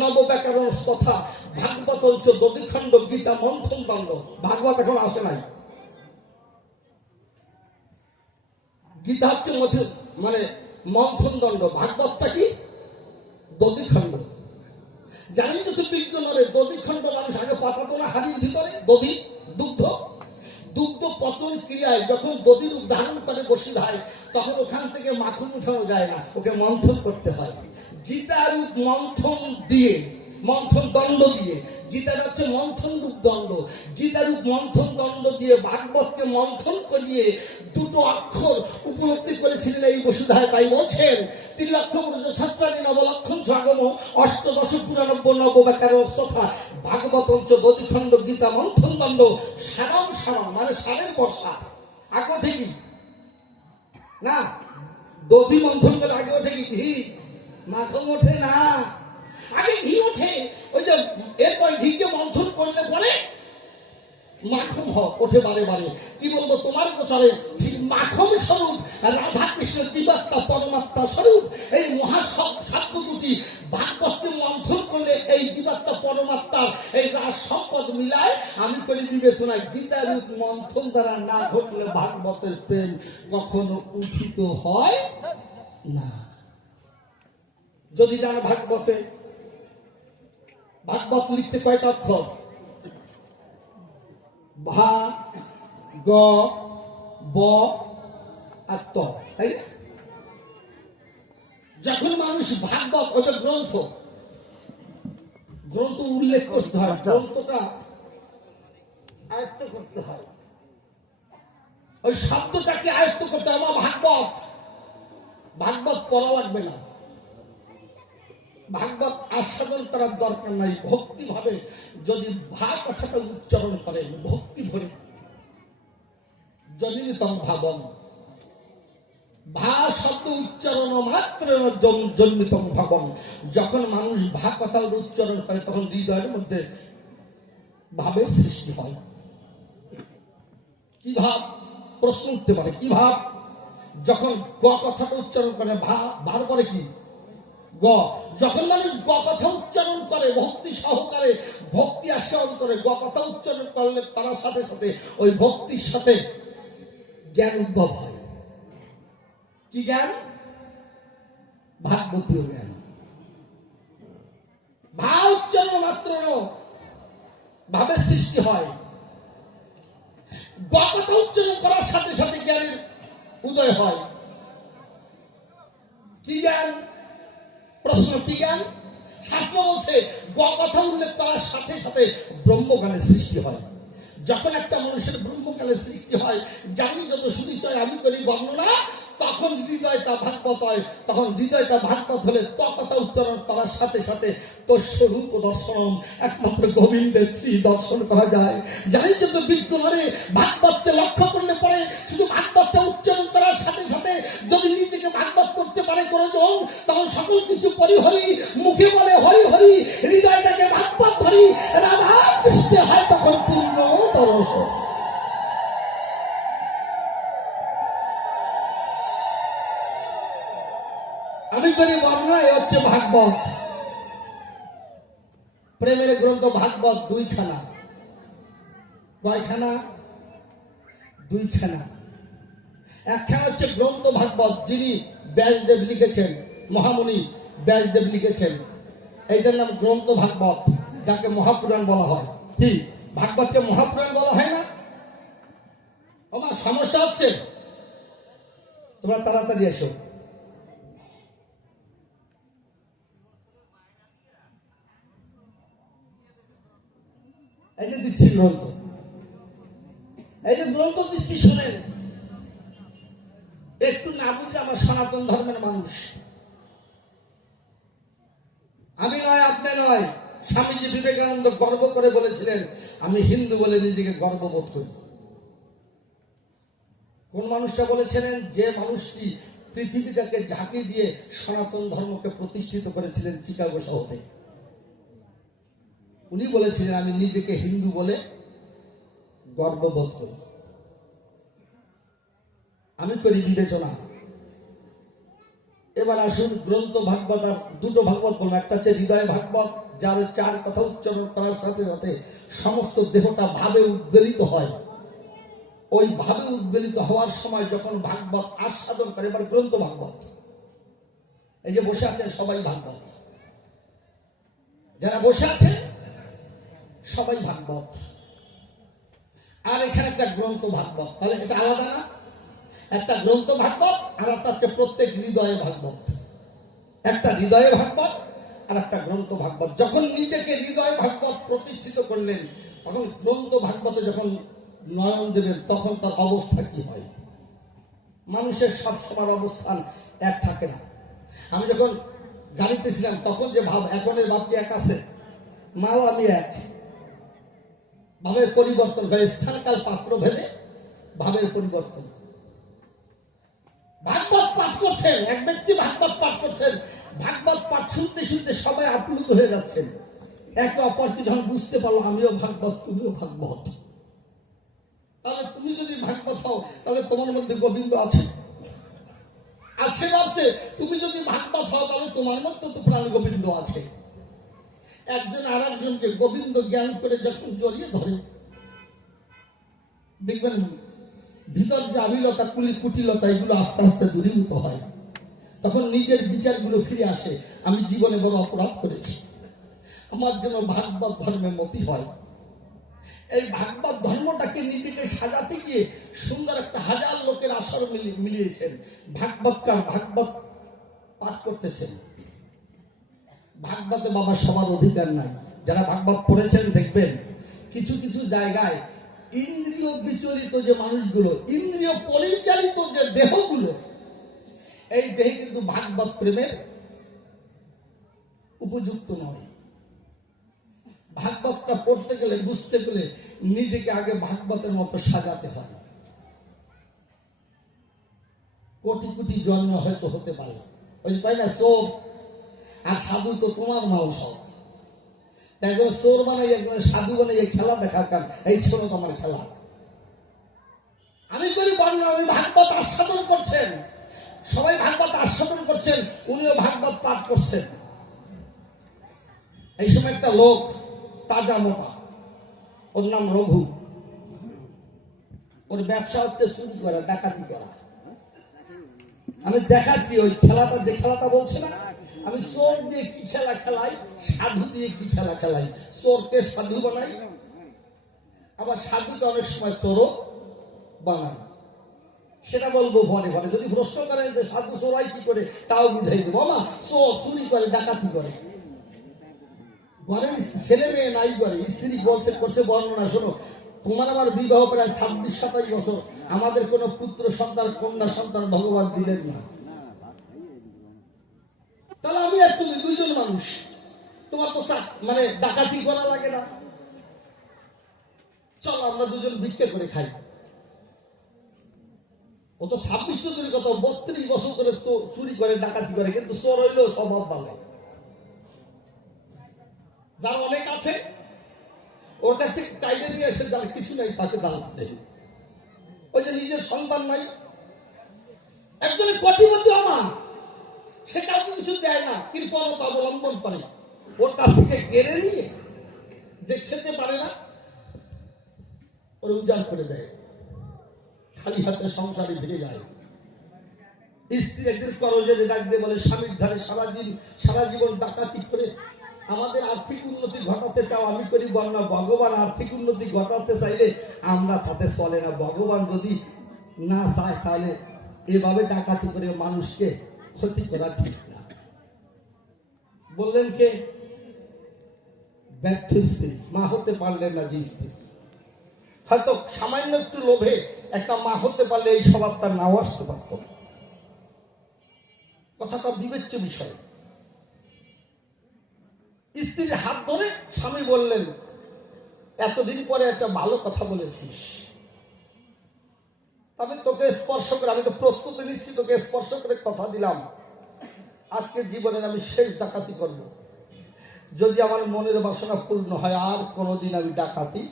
নবব্যাকরণ তথা ভাগবত দধিখণ্ড গীতা মন্থন দণ্ড। ভাগবত এখন আসে নাই। গীতা হচ্ছে মানে মন্থন দণ্ড, ভাগবতটা কি? দধিখণ্ড। জানি তো বিজ্ঞানে দধিখণ্ড মানুষ আগে পাঠাতো না হাড়ির ভিতরে, দধি দুগ্ধ, দুগ্ধ পচন ক্রিয়ায় যখন দধি রূপ ধারণ করে বসিধায়, তখন ওখান থেকে মাখন উঠানো যায় না, ওকে মন্থন করতে হয়। গীতা রূপ মন্থন দিয়ে, মন্থন দণ্ড দিয়ে, গীতার হচ্ছে মন্থন রূপ দণ্ড, গীতারূপ মন্থন দণ্ড দিয়ে ভাগবতকে মন্থন করিয়ে দুটো অক্ষর উপলব্ধি করেছিলেন এই বসুধায়। তাই বলছেন ত্রিলক্ষব্রত শাস্ত্রাণী নবলক্ষণ আগম, অষ্টদশ পুরানব্য নবব্যাকরণ তথা ভাগবত দধিখণ্ড গীতা মন্থন দণ্ড। সারম সারম মানে সারের বর্ষা। আগে ওঠে কি না? দধি মন্থন করে আগে ওঠে কি ঘি? মাখন ওঠে না, আগে ঘি ওঠে। ওই যে এরপর ঘিকে মন্থন করলে পরে মাখন ওঠে বারে বারে। কি বলবো তোমার গোচরে, মাখন স্বরূপ রাধা কৃষ্ণ জীবাত্মা পরমাত্মা স্বরূপ এই মহাশব্দ দুটি ভাগবতকে মন্থন করলে এই জীবাত্মা পরমাত্মার এই রাস সম্পদ মিলায়। আমি করি বিবেচনায় গীতা রূপ মন্থন দ্বারা না ঘটলে ভাগবতের প্রেম কখনো উঠিত হয় না। যদি জানো ভাগবতে, ভাগবত লিখতে কয়টা অক্ষর? ভা, গ, ব আর ত, তাই না? যখন মানুষ ভাগবত, ওটা গ্রন্থ, গ্রন্থ উল্লেখ করতে হয়, গ্রন্থটা আয়ত্ত করতে হয়, ওই শব্দটাকে আয়ত্ত করতে হয়। আমার ভাগবত, ভাগবত পড়া লাগবে না, ভাগবত আস্বাদন করার দরকার নাই। ভক্তি ভাবে যদি ভা কথাটা উচ্চারণ করেন, ভক্তি ভরে জনিতম ভাবন, ভা শব্দ উচ্চারণ মাত্র জন্মিতম ভাবন। যখন মানুষ ভা কথা উচ্চারণ করে তখন হৃদয়ের মধ্যে ভাবের সৃষ্টি হয়। কি ভাব? প্রশ্ন উঠতে পারে, কি ভাব? যখন ক কথাটা উচ্চারণ করে, ভা, ভার পরে কি? গ, যখন মানুষ গ কথা উচ্চারণ করে ভক্তি সহকারে, ভক্তি আসে অন্তরে, গ কথা উচ্চারণ করলে করার সাথে সাথে ওই ভক্তির সাথে জ্ঞান উদ্ভব হয়। কি জ্ঞান? ভাগবতীয় জ্ঞান। ভা উচ্চারণ মাত্র ভাবের সৃষ্টি হয়। গ কথা উচ্চারণ করার সাথে সাথে জ্ঞানের উদয় হয়। কি জ্ঞান? প্রশ্ন, কি জ্ঞান? শাস্ত্র বলছে গ কথা উল্লেখ করার সাথে সাথে ব্রহ্মজ্ঞানের সৃষ্টি হয়। যখন একটা মানুষের ব্রহ্মজ্ঞানের সৃষ্টি হয়, জানি যত সুবিচার আমি করি বর্ণনা, তখন হৃদয়টা ভাগবত হয়। তখন হৃদয়টা ভাগবত হলে ত কথা উচ্চারণ করার সাথে সাথে তোর স্বরূপ দর্শন, একমাত্র গোবিন্দের শ্রী দর্শন করা যায়। জানি যত বিজ্ঞানে ভাগবতকে লক্ষ্য করলে পরে শুধু ভাগবতটা উচ্চারণ করার সাথে সাথে যদি নিজেকে ভাগবত করতে পারে কোনজন, তখন সকল কিছু পরিহরি, মুখে বলে হরি হরি, হৃদয়টাকে ভাগবত ধরি, রাধা কৃষ্ণে হয় তখন পূর্ণ দর্শন। আমি করি বর্ণনা, এ হচ্ছে ভাগবত। প্রেমের গ্রন্থ ভাগবত দুইখানা। কয়খানা? দুইখানা। একখানা হচ্ছে গ্রন্থ ভাগবত, যিনি ব্যাসদেব লিখেছেন, মহামুনি ব্যাসদেব লিখেছেন, এইটার নাম গ্রন্থ ভাগবত, যাকে মহাপুরাণ বলা হয়। কি ভাগবতকে মহাপুরাণ বলা হয় না? আমার সমস্যা হচ্ছে, তোমরা তাড়াতাড়ি এসো। এই যে দিচ্ছি গ্রন্থ, এই যে গ্রন্থ দিচ্ছি, শোনেন। একটু না বুঝলে আমার সনাতন ধর্মের মানুষ, আমি নয়, আপনি নয়, স্বামীজি বিবেকানন্দ গর্ব করে বলেছিলেন, আমি হিন্দু বলে নিজেকে গর্ববোধ করি। কোন মানুষটা বলেছিলেন? যে মানুষটি পৃথিবীটাকে ঝাঁকি দিয়ে সনাতন ধর্মকে প্রতিষ্ঠিত করেছিলেন চিকাগো শহরে, উনি বলেছিলেন, আমি নিজেকে হিন্দু বলে গর্ববোধ করি। আমি করি বিবেচনা। এবার আসুন গ্রন্থ ভাগবত। আর দুটো ভাগবত বলবো, একটা হচ্ছে হৃদয় ভাগবত, যার চার কথা উচ্চারণ করার সাথে সাথে সমস্ত দেহটা ভাবে উদ্বেলিত হয়। ওই ভাবে উদ্বেলিত হওয়ার সময় যখন ভাগবত আস্বাদন করে, এবার গ্রন্থ ভাগবত। এই যে বসে আছেন সবাই ভাগবত, যারা বসে আছেন সবাই ভাগবত। আর এখানে একটা গ্রন্থ ভাগবত, তাহলে এটা আলাদা না? একটা গ্রন্থ ভাগবত আর একটা হচ্ছে প্রত্যেক হৃদয়ে ভাগবত। একটা হৃদয়ে ভাগবত আর একটা গ্রন্থ ভাগবত। যখন নিজেকে হৃদয় ভাগবত প্রতিষ্ঠিত করলেন, তখন গ্রন্থ ভাগবতে যখন নয়ন দেবেন, তখন তার অবস্থা কি হয়? মানুষের সবসময় অবস্থান এক থাকে না। আমি যখন গাড়িতে ছিলাম তখন যে ভাব, এখনের ভাব কি এক আছে? মাও আমি এক। ভাবের পরিবর্তন হয়, স্থানকাল পাত্র ভেদে ভাবের পরিবর্তন। ভাগবত পাঠ করছেন, এক ব্যক্তি ভাগবত পাঠ করছেন, ভাগবত পাঠ শুনতে শুনতে সবাই আপ্লুত হয়ে যাচ্ছেন। একে অপরকে যখন বুঝতে পারলো আমিও ভাগবত, তুমিও ভাগবত, তাহলে তুমি যদি ভাগবত হও তাহলে তোমার মধ্যে গোবিন্দ আছে। আর সে ভাবছে তুমি যদি ভাগবত হও তাহলে তোমার মধ্যে তো প্রাণ গোবিন্দ আছে। একজন আর একজনকে গোবিন্দ জ্ঞান করে যখন জড়িয়ে ধরে, দেখবেন ভিতর যে আবিলতা, কুটিলতা, এগুলো আস্তে আস্তে দূরীভূত হয়। তখন নিজের বিচারগুলো ফিরে আসে, আমি জীবনে বড় অপরাধ করেছি, আমার জন্য ভাগবত ধর্মের মতি হয়। এই ভাগবত ধর্মটাকে নিজেকে সাজাতে গিয়ে সুন্দর একটা হাজার লোকের আসর মিলিয়েছেন। ভাগবতকার ভাগবত পাঠ করতেছেন। ভাগবতে বাবা সবার অধিকার নাই। যারা ভাগবত পড়েছেন দেখবেন কিছু কিছু জায়গায় ইন্দ্রিয় বিচলিত যে মানুষগুলো, ইন্দ্রিয় পরিচালিত যে দেহগুলো, এই দেহে কিন্তু ভাগবত প্রেমের উপযুক্ত নয়। ভাগবতটা পড়তে গেলে, বুঝতে গেলে নিজেকে আগে ভাগবতের মতো সাজাতে হয়। কোটি কোটি জন্ম হয়তো হতে পারে, ওই তাই না? চোর আর সাধু তো তোমার মাল সব। তাই চোর বানাই, একজন সাধু বানাই, খেলা দেখার কারণ এই ছিল তোমার খেলা। আমি করি বর্ণনা, আমি ভাগবত আস্বাদন করছেন, সবাই ভাগবত আস্বাদন করছেন, উনিও ভাগবত পাঠ করছেন। এই সময় একটা লোক তাজা মোটা, ওর নাম রঘু। ওর ব্যবসা হচ্ছে চুরি করা, ডাকাতি করা। আমি দেখাচ্ছি ওই খেলাটা, যে খেলাটা বলছে না, আমি চোর দিয়ে কি খেলা খেলাই, সাধু দিয়ে কি খেলা খেলাই। চোরকে সাধু বানাই, আবার সাধুকে অনেক সময় চোরও বানাই। সেটা বলবো ঘরে ঘরে। যদি প্রশ্ন করেন যে সাধু চোরাই কি করে, তাও বুঝাই দেবো। মা চোর চুরি করে, ডাকাতি করে, ঘরে ছেলে মেয়ে নাই করে, স্ত্রী বলছে করছে বর্ণনা। শোনো, তোমার আমার বিবাহ প্রায় 26-27 বছর, আমাদের কোন পুত্র সন্তান কন্যা সন্তান ভগবান দিলেন না। তাহলে আমি আর তুমি দুইজন মানুষ, তোমার তো মানে ডাকাতি করা লাগে না। চলো আমরা দুজন ভিক্ষা করে খাই। ও তো 26 চুরি কত 32 বছর করে চুরি করে, ডাকাতি করে, কিন্তু চোর হইলেও স্বভাব ভালো। যার অনেক আছে ওর কাছে টাইলে নিয়ে এসে, যার কিছু নাই তাকে দান করতে। ওই যে নিজের সন্তান নাই, একজনের কোটিপতি আমার, সে কাউকে কিছু দেয় না, কৃপণতা অবলম্বন করে, ওর কাছ থেকে কেড়ে নিয়ে যে খেতে পারে না ওর উজাড় করে দেয়, খালি হাতে সংসারে ফিরে যায়। স্ত্রী একদিন করজেনে ডাকতে বলে, স্বামীর ধারে সারা জীবন ডাকাতি করে আমাদের আর্থিক উন্নতি ঘটাতে চাও, আমি করি বর্ণনা। ভগবান আর্থিক উন্নতি ঘটাতে চাইলে আমরা তাতে চলে না। ভগবান যদি না চায় তাহলে এভাবে ডাকাতি করে মানুষকে ক্ষতি করা ঠিক না। বললেন কে? ব্যর্থ স্ত্রী, মা হতে পারলেন না যে স্ত্রী। হয়তো সামান্য একটু লোভে একটা মা হতে পারলে এই স্বভাব তার নাও আসতে পারত। কথাটা বিবেচ্য বিষয়। স্ত্রীর হাত ধরে স্বামী বললেন, এতদিন পরে একটা ভালো কথা বলেছিস, আমি তোকে স্পর্শ করে, আমি তো প্রস্তুতি নিচ্ছি, তোকে স্পর্শ করে কথা দিলাম, আজকে জীবনের আমি শেষ ডাকাতি করব। যদি আমার মনের বাসনা পূর্ণ হয়, আর কোনোদিন আমি ডাকাতি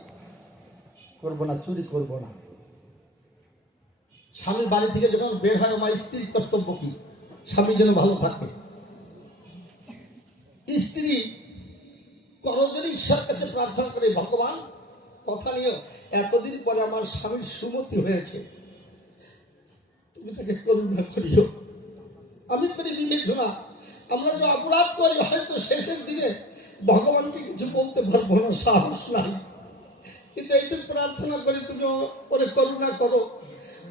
করব না, চুরি করব না। স্বামী বাড়ি থেকে যখন বের হয়, আমার স্ত্রীর কর্তব্য কি? স্বামী যেন ভালো থাকে। স্ত্রী করজনে ঈশ্বরের কাছে প্রার্থনা করে, ভগবান কথা নিও, এতদিন পরে আমার স্বামীর সুমতি হয়েছে, তুমি তাকে করুণা করিও। আমি করি বিবেচনা, আমরা যে অপরাধ করি হয়তো শেষের দিনে ভগবানকে কিছু বলতে পারবো না, সাহস নাই, কিন্তু এইটুকু প্রার্থনা করি তুমি ওরে করুণা করো।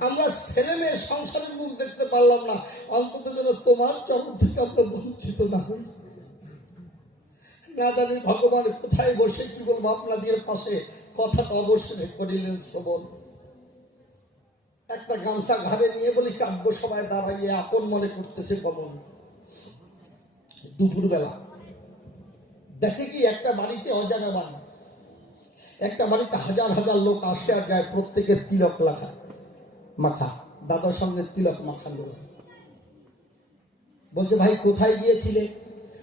আমরা ছেলে মেয়ে সংসারের মুখ দেখতে পারলাম না, অন্তত যেন তোমার চরণ থেকে আমরা বঞ্চিত না হই। না জানি ভগবান কোথায় বসে কি বলবো, আপনাদের পাশে কথাটা অবশ্যই করিলেন শ্রবণ। একটা গামছা ঘাড়ে নিয়ে বলি, কাব্য সবাই দাঁড়াইয়ে আপন মনে করতেছে কমন। দুপুরবেলা দেখে কি, একটা বাড়িতে অজানা বাড়ি, একটা বাড়িতে হাজার হাজার লোক আসে আর যায়, প্রত্যেকের তিলক মাখা, দাদার সঙ্গে তিলক মাখানো। বলছে, ভাই কোথায় গিয়েছিলে?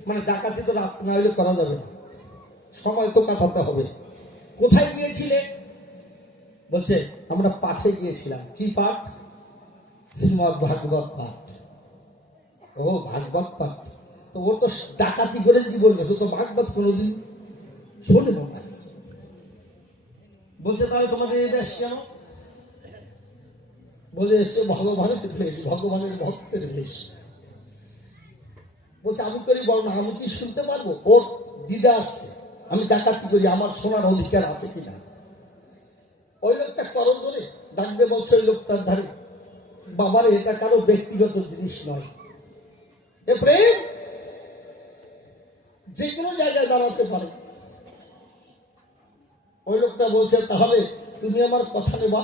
মানে ডাকাতি তো রাত না হইলে করা যাবে না, সময় তো কাটাতে হবে। কোথায় গিয়েছিলে? বলছে, আমরা পাঠে গিয়েছিলাম। কি পাঠ? শ্রীমদ ভাগবত পাঠ। ও ভাগবত পাঠ, তো ও তো ডাকাতি করে জীবন গেছে, তো ভাগবত কোনোদিন শোনে না। বলছে, তাহলে তোমাদের এই দেশ কেন? বলে এসছে ভগবানের বেশ, ভগবানের ভক্তের বেশ। বলছে, আমি করি বর্ণনা, আমি কি শুনতে পারবো? ওর দিদা আসছে, আমি ডাকাতি করি, আমার শোনার অধিকার আছে কিনা। ওই লোকটা করল ধরে ডাকবে, বলছে ওই লোকটার ধারে, বাবার এটা কারো ব্যক্তিগত জিনিস নয়, এ প্রেম যে কোনো জায়গায় দাঁড়াতে পারে। ওই লোকটা বলছে, তাহলে তুমি আমার কথা নেবা,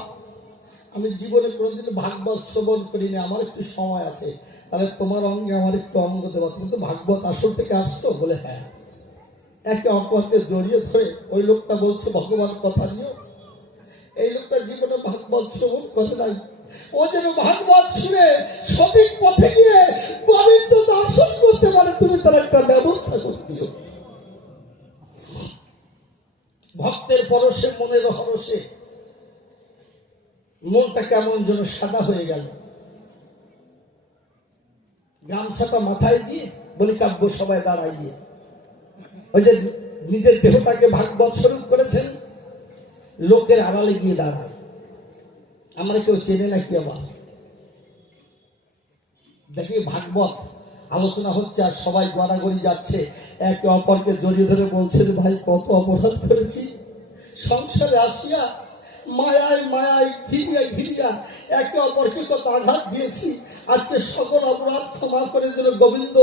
আমি জীবনে কোনোদিন ভাগবত শ্রবণ করিনি, আমার একটু সময় আছে, তাহলে তোমার অঙ্গে আমার একটু অঙ্গ দেবা। তুমি তো ভাগবত আসল থেকে আসছো? বলে হ্যাঁ। একে অপরকে জড়িয়ে ধরে ওই লোকটা বলছে, ভগবান কথা নিও। এই লোকটা জীবনে ভাগবত শ্রবণ করে নাই, ও যেন ভাগবত শুনে সঠিক পথে গিয়ে গোবিন্দ দর্শন করতে পারে, তুমি তার একটা ব্যবস্থা করে দিও। ভক্তের পরশে, মনের হরসে মনটা কেমন যেন সাদা হয়ে গেল। গামছাটা মাথায় দিয়ে বলি কাব্য সবাই দাঁড়াই দিয়ে ওই যে নিজের দেহটাকে ভাগবত স্বরূপ করেছেন, লোকের আড়ালে গিয়ে দাঁড়ায়। আমরা কেউ চেনে নাকি আবার দেখি ভাগবত আলোচনা হচ্ছে আর সবাই গড়াগড়ি যাচ্ছে, একে অপরকে জড়িয়ে ধরে বলছেন ভাই কত অপরাধ করেছি, সংসারে আসিয়া মায়ায় মায়ায় ঘিরিয়া ঘিরিয়া একে অপরকে কত আঘাত দিয়েছি, আজকে সকল অপরাধ ক্ষমা করে দিল গোবিন্দ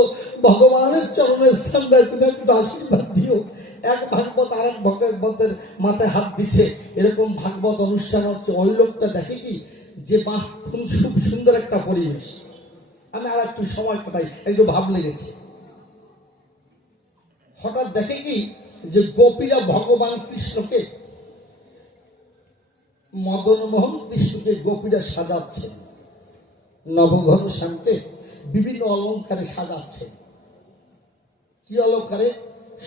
ভগবানের চরণের স্থান দেয়, তুমি একটু আশীর্বাদ দিও। এক ভাগবত আর এক ভাগবতের মাথায় হাত দিচ্ছে, এরকম ভাগবত অনুষ্ঠান হচ্ছে। ওই লোকটা দেখে কি যে বাহ খুব সুন্দর একটা পরিবেশ, আমি আর একটু সময় কাটাই, একটু ভাব লেগেছে। হঠাৎ দেখে কি যে গোপীরা ভগবান কৃষ্ণকে, মদন মোহন কৃষ্ণকে গোপীরা সাজাচ্ছে, নবঘন শ্যামকে বিভিন্ন অলঙ্কারে সাজাচ্ছে। কি অলঙ্কারে?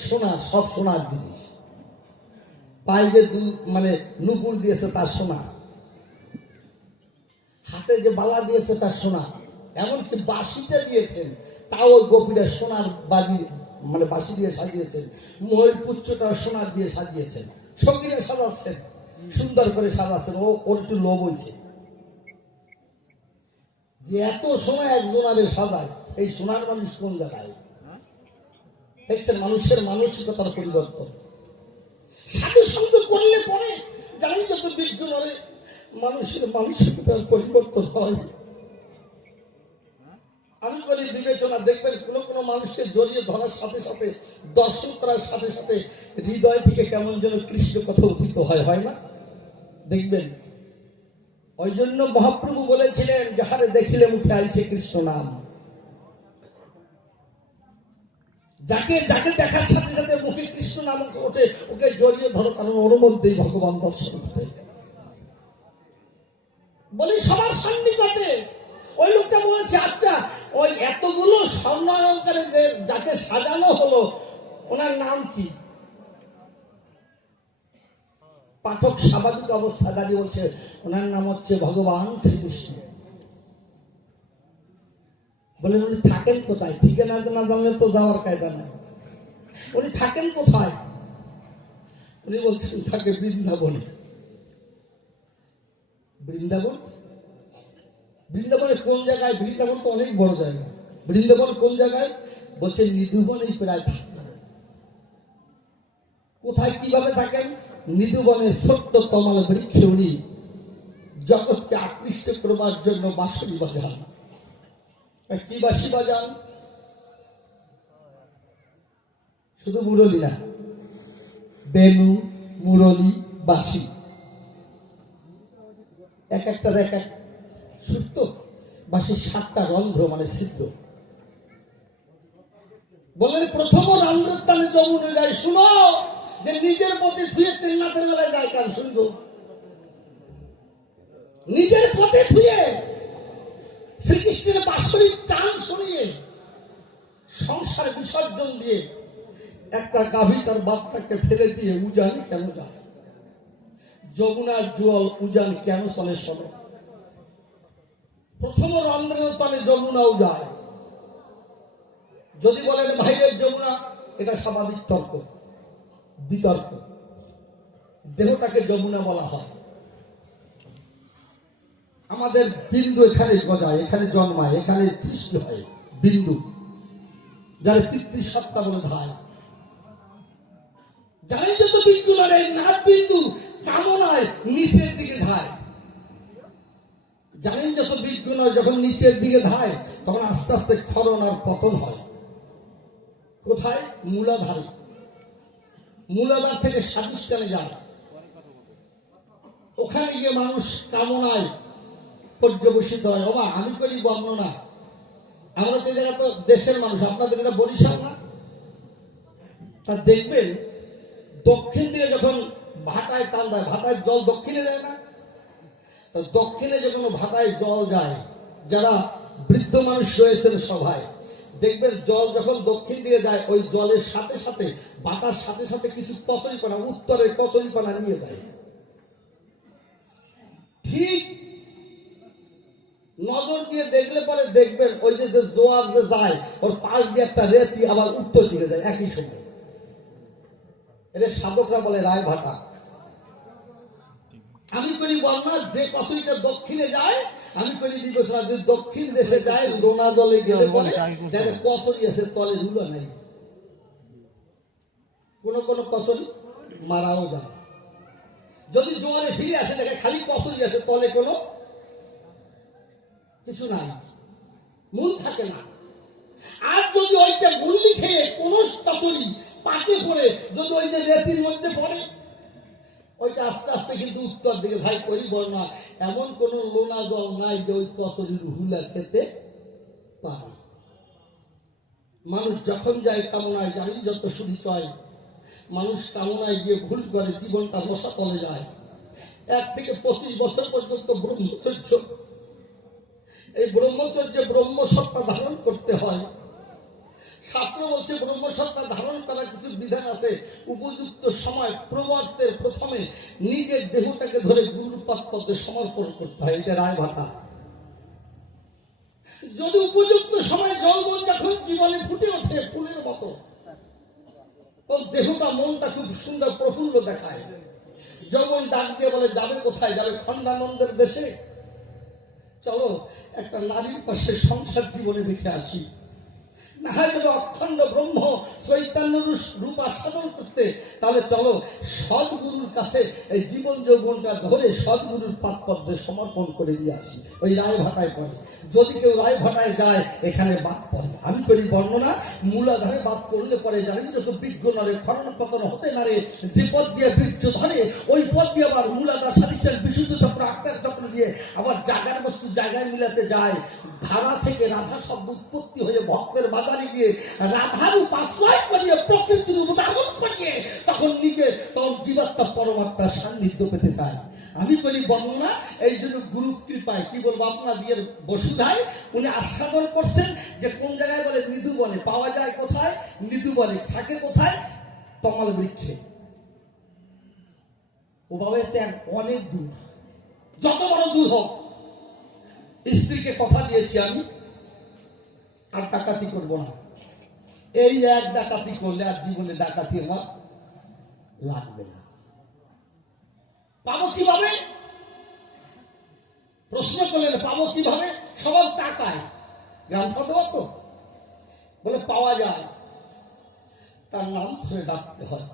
সোনা, সব সোনার জিনিস। পায়ে যে মানে নুপুর দিয়েছে তার সোনা, হাতে যে বালা দিয়েছে তার সোনা, এমনকি বাঁশিটা দিয়েছেন তাও গোপীরা সোনার বাজি মানে বাঁশি দিয়ে সাজিয়েছেন, ময়ূর পুচ্ছটা সোনার দিয়ে সাজিয়েছেন, সঙ্গীরা সাজাচ্ছেন, সুন্দর করে সাজাচ্ছেন। ওর একটু লোভ হয়েছে যে এত সময় একজনারে সাজায়, এই সোনার মানুষ কোন জায়গায়? দেখছেন মানুষের মানসিকতার পরিবর্তন। সাধু সঙ্গ করলে পরে জানি যত বিজ্ঞানে মানুষের মানসিকতার পরিবর্তন হয়। আমি বলি বিবেচনা, দেখবেন কোন কোন মানুষকে জড়িয়ে ধরার সাথে সাথে, দর্শন করার সাথে সাথে হৃদয় থেকে কেমন যেন কৃষ্ণ কথা উদিত হয়, হয় না? দেখবেন ওই জন্য মহাপ্রভু বলেছিলেন যাহারে দেখিলে মুখে আইছে কৃষ্ণ নাম। যাকে যাকে দেখার সাথে সাথে মুখে কৃষ্ণ নাম ওঠে, ওকে জড়িয়ে ধরো, কারণ ওর মধ্যেই ভগবান দর্শন ঘটে। বলি সবার সন্নিকটে। ওই লোকটা বলেছে আচ্ছা ওই এতগুলো স্বর্ণ অলঙ্কারে যে যাকে সাজানো হলো ওনার নাম কি? পাঠক স্বাভাবিক অবস্থা দাঁড়িয়ে বলছে ওনার নাম হচ্ছে ভগবান শ্রীকৃষ্ণ। বলেন উনি থাকেন কোথায়? ঠিকানা না জানলে তো যাওয়ার কায়দা নাই। উনি থাকেন কোথায়? উনি বলছেন থাকে বৃন্দাবনে। বৃন্দাবন? বৃন্দাবনের কোন জায়গায়? বৃন্দাবন তো অনেক বড় জায়গা। বৃন্দাবন কোন জায়গায়? বলছে নিধুবনেই প্রায় থাকেন। কোথায় কিভাবে থাকেন? নিধুবনের ছোট্ট তমাল বৃক্ষে উনি জগৎকে আকৃষ্ট করবার জন্য বাঁশরি বাজান। কি বাঁশি বাজান? শুধু মুরলী না, বেনু, মুরলী, বাঁশি, এক একটার এক এক সুতো। বাঁশির 7টা রন্ধ্র মানে ছিদ্র। বললেন প্রথম রন্ধ্রের টানে যমুনা যায়। শুনো যে নিজের পথে ধুয়ে ত্রিনাথের বেলায় যায় কার শুনবো? নিজের পথে ধুয়ে শ্রীকৃষ্ণের বাঁশরির টান শুনিয়ে সংসার বিসর্জন দিয়ে একটা গাভী তার বাচ্চাকে ফেলে দিয়ে উজানে কেন যায়? যমুনার জল উজান কেন চলে? শোনো, প্রথম রন্ধ্রের তলে যমুনাও যায়। যদি বলেন বাইরের যমুনা, এটা স্বাভাবিক তর্ক বিতর্ক। দেহটাকে যমুনা বলা হয়। আমাদের বিন্দু এখানে গজায়, এখানে জন্মায়, এখানে সৃষ্টি হয় বিন্দু, যার পিতৃসত্তা বলে ধায়। জানেন যত বিন্দু মানে নাক বিন্দু কামনায় নিচের দিকে ধায়। জানেন যত বিন্দু নয় যখন নিচের দিকে ধায় তখন আস্তে আস্তে ক্ষরণ আর পতন হয়। কোথায়? মূলাধারে। মূলাধার থেকে স্বাধিষ্ঠানে যায়। ওখানে গিয়ে মানুষ কামনায় পর্যবসিত হয়। বাবা আমি করি বর্ণনা, আমরা তো জায়গা তো দেশের মানুষ, আপনাদের এটা বরিশাল না? তা দেখবেন দক্ষিণ দিকে যখন ভাটায় টান দেয়, ভাটায় জল দক্ষিণে যায় না? দক্ষিণে যখন ভাটায় জল যায়, যারা বৃদ্ধ মানুষ রয়েছেন সভায়, দেখবেন জল যখন দক্ষিণ দিকে যায় ওই জলের সাথে সাথে বাটার সাথে সাথে কিছু কচুরিপানা, উত্তরের কচুরিপানা নিয়ে যায়। ঠিক নজর দিয়ে দেখলে পরে দেখবেন ওই যে জোয়ার যে যায় ওর পাশ দিয়ে একটা রেতি আবার উত্তর দিকে যায় একই সময়। এটা সাধকরা বলে রায় ভাটা। আমি করি বর্ণনা যে কচুরিটা দক্ষিণে যায়, আমি করি বিবেচনা যে দক্ষিণ দেশে যায় লোনা জলে গেলে পরে কচুরি আছে তলে রুলো নাই, কোন কোন কচুরি মারাও যায়। যদি জোয়ারে ফিরে আসে দেখে খালি কচুরি আছে তলে কোনো কিছু নাই, মূল থাকে না। আর যদি ওইটা গুল্লি খেয়ে কোন কচুরি পাকে পড়ে যদি ওই যে রেতির মধ্যে পড়ে ওইটা আস্তে আস্তে কিন্তু উত্তর দিকে ভাই করিব না, এমন কোন লোনা জল নাই যে ওই কচুরির হুলা খেতে পারে। মানুষ যখন যায় কামনায়, জানি যত শুধু চয়, মানুষ কামনায় গিয়ে ভুল করে জীবনটা রসা তলে যায়। 1 থেকে 25 বছর পর্যন্ত ব্রহ্মচর্য, এই ব্রহ্মচর্যে ব্রহ্মসত্তা ধারণ করতে হয়। শাস্ত্র বলছে ব্রহ্মসত্তা ধারণ করার কিছু বিধান আছে। উপযুক্ত সময় প্রবর্তের প্রথমে নিজের দেহটাকে ধরে গুরুপাদ পদে সমর্পণ করতে হয়, এটা রায় ভাটা। যদি উপযুক্ত সময় যৌবন যখন জীবনে ফুটে ওঠে ফুলের মতো, তখন দেহটা মনটা খুব সুন্দর প্রফুল্ল দেখায়। যৌবন ডাক দিয়ে বলে যাবে কোথায়, যাবে খণ্ডানন্দের দেশে, চলো একটা নারীর পাশে সংসার জীবনে রেখে আসি। না হয় যদি অখণ্ড ব্রহ্ম চৈতন্য রূপ আস্বাদন করতে, তাহলে চলো সদ্গুরুর কাছে এই জীবন যৌবনটা ধরে সদ্গুরুর পাদ পদ্মে সমর্পণ করে দিয়ে আসি। ওই রায় ভাটায় পড়ে। যদি কেউ রায় ভাটায় যায় এখানে বাদ পড়ে। আমি করি বর্ণনা, মূলাধারে বাদ পড়লে পরে জানেন যত বিজ্ঞ নরে খরণ পতন হতে নারে, যে পদ দিয়ে বীর্য ধরে ওই পদ দিয়ে আবার মূলাধার সারিষ্টের বিশুদ্ধ চক্র আক্তার চক্র দিয়ে আবার জায়গার বস্তু জায়গায় মিলাতে যায়। ধারা থেকে রাধা শব্দ উৎপত্তি হয়ে ভক্তের বাজারে গিয়ে রাধার উপাশ্রয় করিয়ে প্রকৃতির উদাহরণ করিয়ে তখন নিজে তখন জীবাত্মা পরমাত্মার সান্নিধ্য পেতে চায়। আমি বলি বর্ণনা, এই জন্য গুরু কৃপায় কি বলবো আপনার বিয়ের বসুধায় উনি আস্বাদন করছেন যে কোন জায়গায় বলে মৃদু বনে পাওয়া যায় কোথায়, মৃদু বনে থাকে কোথায়, তমাল বৃক্ষে। ওভাবে ত্যাগ অনেক দূর, যত বড় দূর হোক। স্ত্রীকে কথা দিয়েছি আমি আর ডাকাতি করব না, এই এক ডাকাতি করলে আর জীবনে ডাকাতি আমার লাগবে না। পাবো কিভাবে প্রশ্ন করলেন, পাবো কিভাবে? সবার টাকায় গান শব্দ তো বলে পাওয়া যায়, তার নাম ধরে ডাকতে হয়।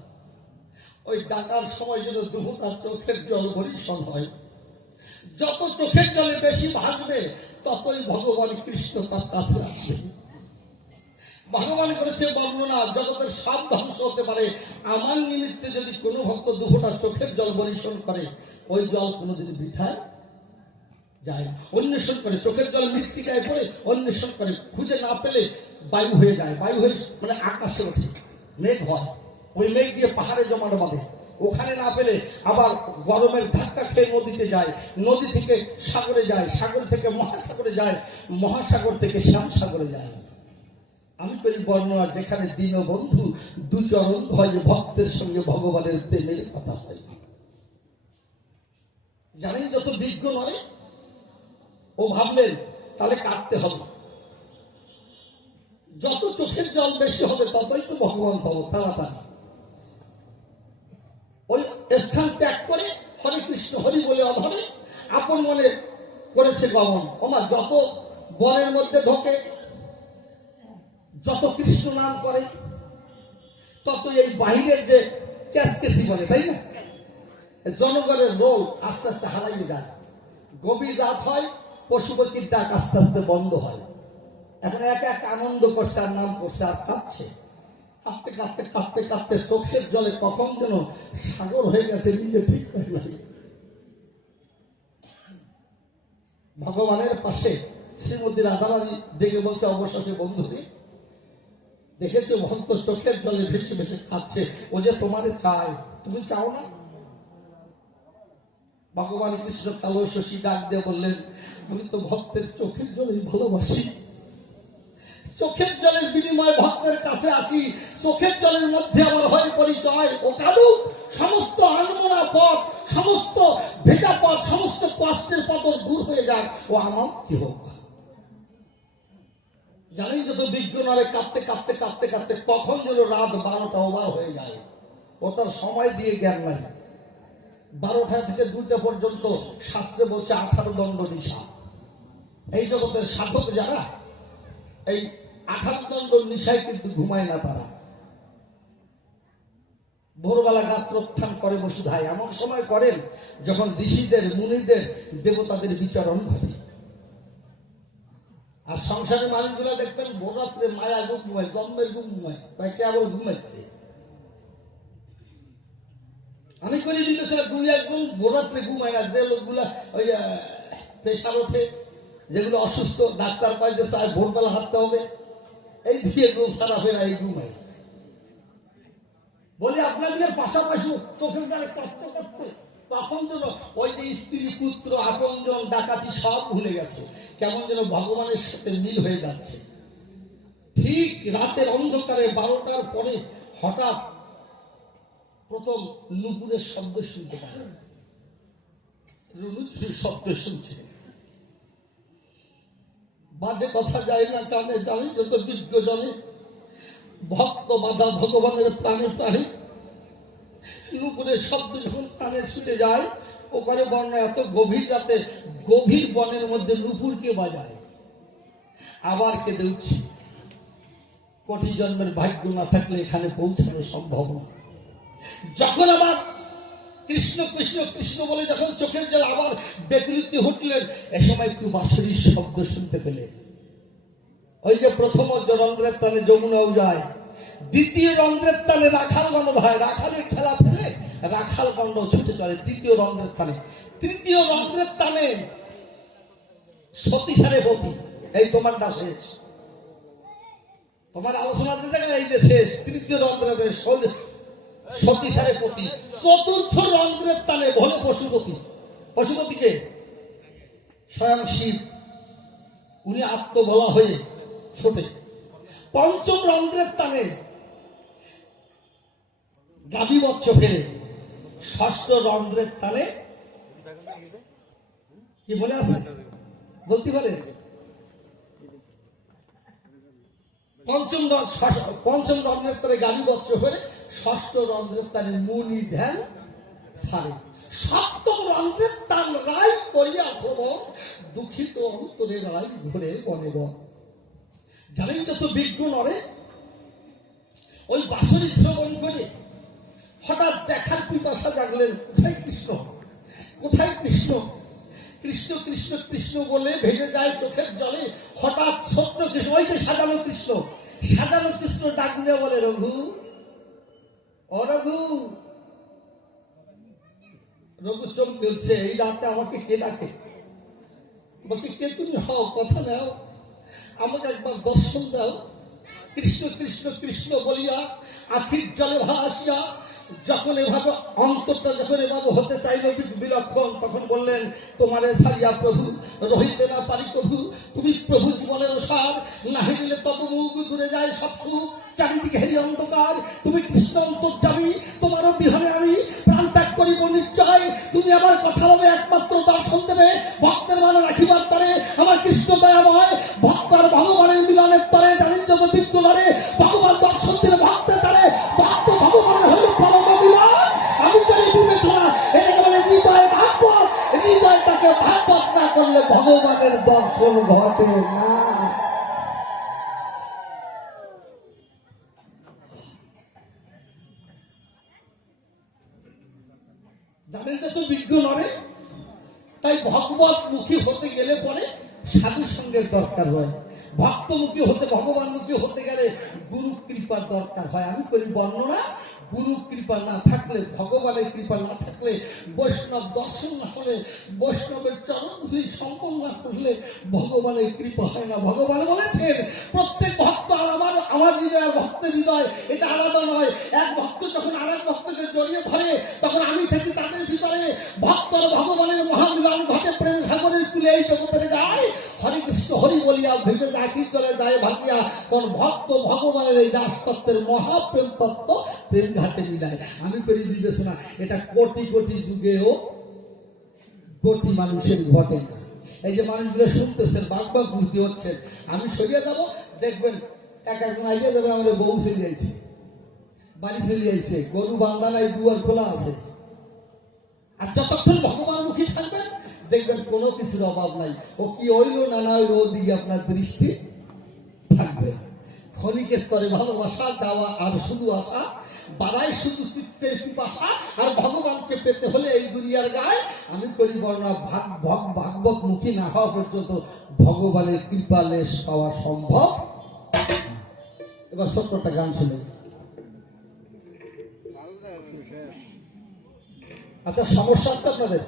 ওই ডাকার সময় যেন দুটা চোখের জল বরিশন হয়। যত চোখের জলে বেশি ভাসবে ততই ভগবান কৃষ্ণ তার কাছে আসবে। ভগবান করেছে বর্ণনা, জগতের সব ধ্বংস হতে পারে, আমার নিমিত্তে যদি কোনো ভক্ত দুফোঁটা চোখের জল বরিশন করে ওই জল কোনোদিন বৃথায় যায় না। অন্বেষণ করে চোখের জল মৃত্তিকায় পড়ে অন্বেষণ করে, খুঁজে না পেলে বায়ু হয়ে যায়, বায়ু হয়ে মানে আকাশে ওঠে, মেঘ হয়, ওই মেঘ দিয়ে পাহাড়ে জমাট বাঁধে, ওখানে না পেলে আবার গরমের ধাক্কা খেয়ে নদীতে যায়, নদী থেকে সাগরে যায়, সাগর থেকে মহাসাগরে যায়, মহাসাগর থেকে শ্যামসাগরে যায়। আমি করি বর্ণনা, যেখানে দীনবন্ধু দুচরণ হয় ভক্তের সঙ্গে ভগবানের প্রেমের কথা হয়। জানেন যত বিজ্ঞ নয় ও ভাবলেন তাহলে কাঁদতে হবে, যত চোখের জল বেশি হবে ততই তো ভগবান পাবো তাড়াতাড়ি। ওই স্থান ত্যাগ করে হরে কৃষ্ণ হরি বলে অধরে আপন মনে করেছে গমন। আমার যত বনের মধ্যে ঢোকে, যত কৃষ্ণ নাম করে, তত এই বাহিরের যে ক্যাসকেসি বলে তাই না, জনগণের রোল আস্তে আস্তে হারাইয়ে যায়। গভীর রাত হয়, পশুপক্ষীর ডাক আস্তে আস্তে বন্ধ হয়। এখন একা একা আনন্দ করছে আর নাম করছে আর কাঁদছে, কাঁদতে কাঁদতে কাঁদতে কাঁদতে চোখের জলে কখন যেন সাগর হয়ে গেছে, নিজে ঠিক হয়ে যায়। ভগবানের পাশে শ্রীমতী রাধারানী দেখে বলছে অবশেষে বন্ধুরে দেখেছো ভক্ত চোখের জলে ভেসে ভেসে খাচ্ছে, ও যে তোমারে চায়, তুমি চাও না? ভগবান কৃষ্ণ কালো শশী ডাক দিয়ে বললেন, আমি তো ভক্তের চোখের জলেই ভালোবাসি, চোখের জলের বিনিময়ে ভক্তের কাছে আসি, চোখের জলের মধ্যে আমার হয় পরিচয় ও কালুক সমস্ত আনমনা পথ, সমস্ত ভেজা পথ, সমস্ত কষ্টের পথ দূর হয়ে যাক ও আমার কি হোক। জানেন যত বিজ্ঞ নরে কাঁদতে কাঁদতে কাঁদতে কাঁদতে কখন যেন রাত 12টা ওভার হয়ে যায়, ও তার সময় দিয়ে জ্ঞান নাই। 12টা থেকে 2টা পর্যন্ত শাস্ত্রে বলছে 18 দণ্ড নিশা। এই জগতের সাধক যারা এই 18 দণ্ড নিশায় কিন্তু ঘুমায় না, তারা ভোরবেলা গাত্রোত্থান করে বসুধায়। এমন সময় করেন যখন ঋষিদের, মুনিদের, দেবতাদের বিচরণ ঘটে। আর সংসারের মানুষগুলো দেখবেন ভোর রাত্রে মায়া ঘুমায়, জন্মের ঘুমায়, তাই কেবল ঘুমাচ্ছে। আমি করি বিবেচনা, 2-1 জন ভোর রাত্রে ঘুমায় না। যে লোকগুলা ওই প্রেশার ওঠে, যেগুলো অসুস্থ, ডাক্তার পাইতে চায় ভোরবেলা হাঁটতে হবে, এই 2-1 জন সারা ফেরা এই ঘুমায়। বলি আপনাদের পাশাপাশি চোখের দ্বারা করতে করতে তখন যেন ওই যে স্ত্রী, পুত্র, আপনজন, ডাকাতি সব ভুলে গেছে, কেমন যেন ভগবানের সাথে মিল হয়ে যাচ্ছে। ঠিক রাতের অন্ধকারে 12টার পরে হঠাৎ প্রথম নুপুরের শব্দ শুনতে পায়, রুনুচুরির শব্দ শুনছে। বাজে কথা যায় না কানে, জানি যত বিজ্ঞ জনে ভক্ত বাধা ভগবানের প্রাণে প্রাণে। নুপুরের শব্দ যখন কানে ছুটে যায়, ওখানে বর্ণনা এত গভীর রাতে গভীর বনের মধ্যে নুপুরকে বাজায়। আবার কেঁদে উঠছে, কোটি জন্মের ভাগ্য না থাকলে এখানে পৌঁছানো সম্ভব না। যখন আবার কৃষ্ণ কৃষ্ণ কৃষ্ণ বলে যখন চোখের জল আবার বেকৃতি উঠলেন, এ সময় একটু বাঁশরির শব্দ শুনতে পেলেন। ওই যে প্রথম রন্ধ্রের টানে যমুনাও যায়, দ্বিতীয় রন্ধ্রের টানে রাখাল গণ্ড হয়, রাখালের খেলা ফেলে রাখাল গণ্ড ছুটে চলে দ্বিতীয় রন্ধ্রের টানে। তৃতীয় রন্ধ্রের টানে সতী সারে পতি, এই তোমার না শেষ, তোমার আলোচনা এই যে শেষ। তৃতীয় রন্ধ্রের সতী সারে পতি। চতুর্থ রন্ধ্রের টানে ভোলে পশুপতি। পশুপতিকে স্বয়ং শিব, উনি আত্মবলা হয়ে ছোটে। পঞ্চম রন্ধ্রের টানে গাভী বৎস ফেলে। ষষ্ঠ রন্ধ্রের টানে কি মনে আছে বলতে পারে? পঞ্চম রন্ধ্রের টানে গাভী বৎস ফেলে, ষষ্ঠ রন্ধ্রের টানে মুনি ধ্যান ছাড়ে। সপ্তম রন্ধ্রের টান রায় করিয়া শ্রবণ, দুঃখিত অন্তরে রায় ঘুরে বনে বন। জানেন যত বিজ্ঞ নরে ওই বাঁশরি শ্রবণ করে হঠাৎ দেখার পিপাসা জাগলেন, কোথায় কৃষ্ণ, কোথায় কৃষ্ণ। কৃষ্ণ কৃষ্ণ কৃষ্ণ বলে ভেজে যায় চোখের জলে। হঠাৎ ছোট্ট কৃষ্ণ, ওই যে সাজানো কৃষ্ণ, সাজানো কৃষ্ণ ডাক দিয়ে বলে, রঘু ও রঘু। রঘু চমকে উঠছে, এই রাতে আমাকে কে ডাকে? বলছে, কে তুমি হও, কথা নাও, আমাকে একবার দর্শন দাও। কৃষ্ণ কৃষ্ণ কৃষ্ণ বলিয়া আখির জলে ভাসিয়া যখন এভাবে অন্তরটা যখন এভাবে হতে চাইল বিলক্ষণ, তখন বললেন, তোমারে ছাড়িয়া প্রভু রহিতে না পারি প্রভু। তুমি প্রভু জীবনের সার, নাহি দিলে তব মুখ দূরে যায় সব সুখ, চারিদিকে হেরি অন্ধকার। তুমি কৃষ্ণ অন্তর্যামী, তোমারও বিহারে আমি প্রাণ ত্যাগ করিব নিশ্চয়। তুমি আমার কথা হবে একমাত্র দর্শন দেবে, ভক্তের মানে রাখিবার তরে আমার কৃষ্ণ দয়াময়। ভক্ত আর ভগবানের মিলনের তরে জানেন যত বিদ্যু লড়ে, ভগবান দর্শন দিলে ভক্তের তরে, ভক্ত ভগবানের হইল পরম মিলন। আমি করি বিবেচনা, এটা মানে হৃদয় ভাগবত, হৃদয়টাকে ভাগবত না করলে ভগবানের দর্শন ঘটে না। জানেন যত বিজ্ঞ নরে, তাই ভগবত মুখী হতে গেলে পরে সাধু সঙ্গের দরকার হয়। ভক্তমুখী হতে, ভগবানমুখী হতে গেলে গুরু কৃপার দরকার হয়। আমি করি বর্ণনা, গুরু কৃপা না থাকলে, ভগবানের কৃপা না থাকলে, বৈষ্ণব দর্শন না হলে, বৈষ্ণবের চরণ ধুলি সম্পন্ন না করলে ভগবানের কৃপা হয় না। ভগবান বলেছেন, প্রত্যেক ভক্ত আমার হৃদয়, ভক্তের হৃদয় এটা আলাদা নয়। এক ভক্ত যখন আরেক ভক্তকে জড়িয়ে ধরে, তখন আমি থাকি তাদের ভিতরে। ভক্ত ভগবানের মহামিলন ঘটে, প্রেম সাগরের মানুষগুলো এই জগতের গায়ে হরে কৃষ্ণ হরি বলিয়া ভেসে চাকরি চলে যায় ভাগিয়া, তখন ভক্ত ভগবানের এই দাসতত্ত্বের মহাপ্রেম তত্ত্ব প্রেম ঘাটে মিলায়। আমি করি বিবেচনা, এটা কোটি কোটি যুগেও কোটি মানুষের ঘটে না। এই যে মানুষগুলো শুনতেছেন, বাগবাগ বুদ্ধি হচ্ছেন, আমি সরিয়ে যাবো, দেখবেন এক একজন আইডিয়া যাবে আমাদের বউ চলে যাইছে, বাড়ি চলে যাইছে, গরু বান্ধা নাই, দুয়ার খোলা আছে। আর যতক্ষণ ভগবান মুখী থাকবেন দেখবেন কোনো কিছুর অভাব নাই। ও কি হইল না না হইল ওদিকে আপনার দৃষ্টি থাকবে না। ক্ষণিকের স্তরে ভালোবাসা যাওয়া আর শুধু আশা, বাড়ায় শুধু চিত্তের পিপাসা। আর ভগবানকে পেতে হলে এই দুনিয়ার গায়ে আমি করি বর্ণনা, ভাগবত মুখী না হওয়া পর্যন্ত ভগবানের কৃপা লেশ পাওয়া সম্ভব। এবার ছোট্ট একটা গান শুনে। আচ্ছা, সমস্যা আছে আপনাদের?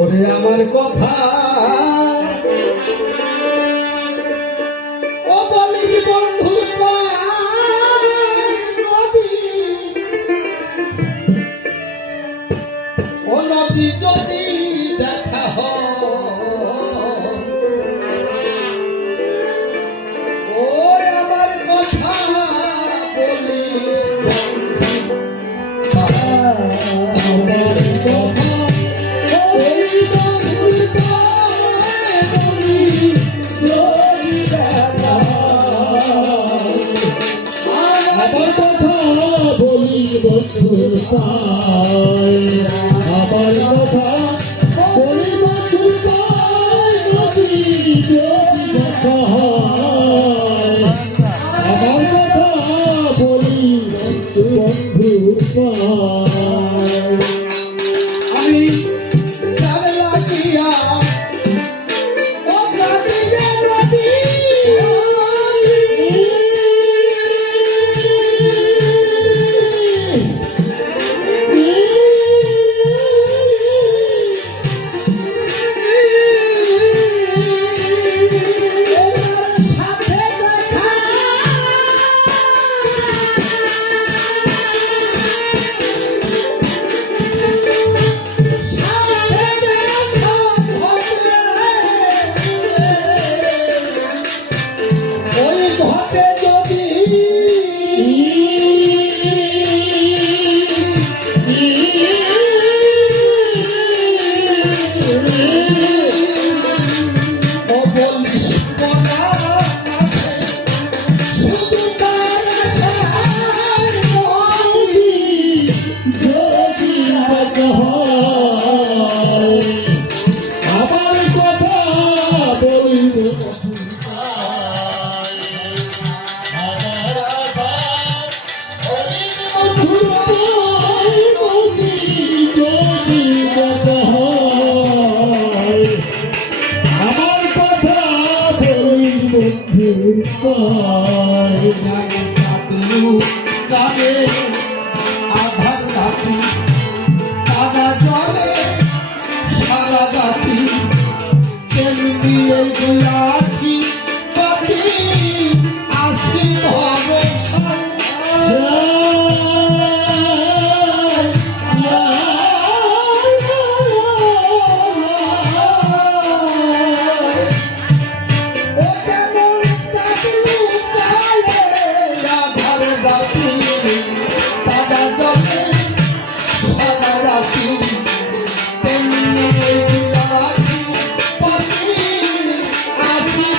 ওরে আমার কথা ও বলি বন্ধু, ও নদী যদি দেখা ও আমার কথা বলি বন্ধুর পায়, আমার কথা বলি বন্ধুর পায়, নদী যদি দেখা হয়। আমার কথা বলি বন্ধুর পায়। আমি তার লাগিয়া ও কাঁদিয়া নদী আধার রাতি তারা জলে সারা রাতি তেমনি এই গুলাঠি পাখি আসি হবে Happy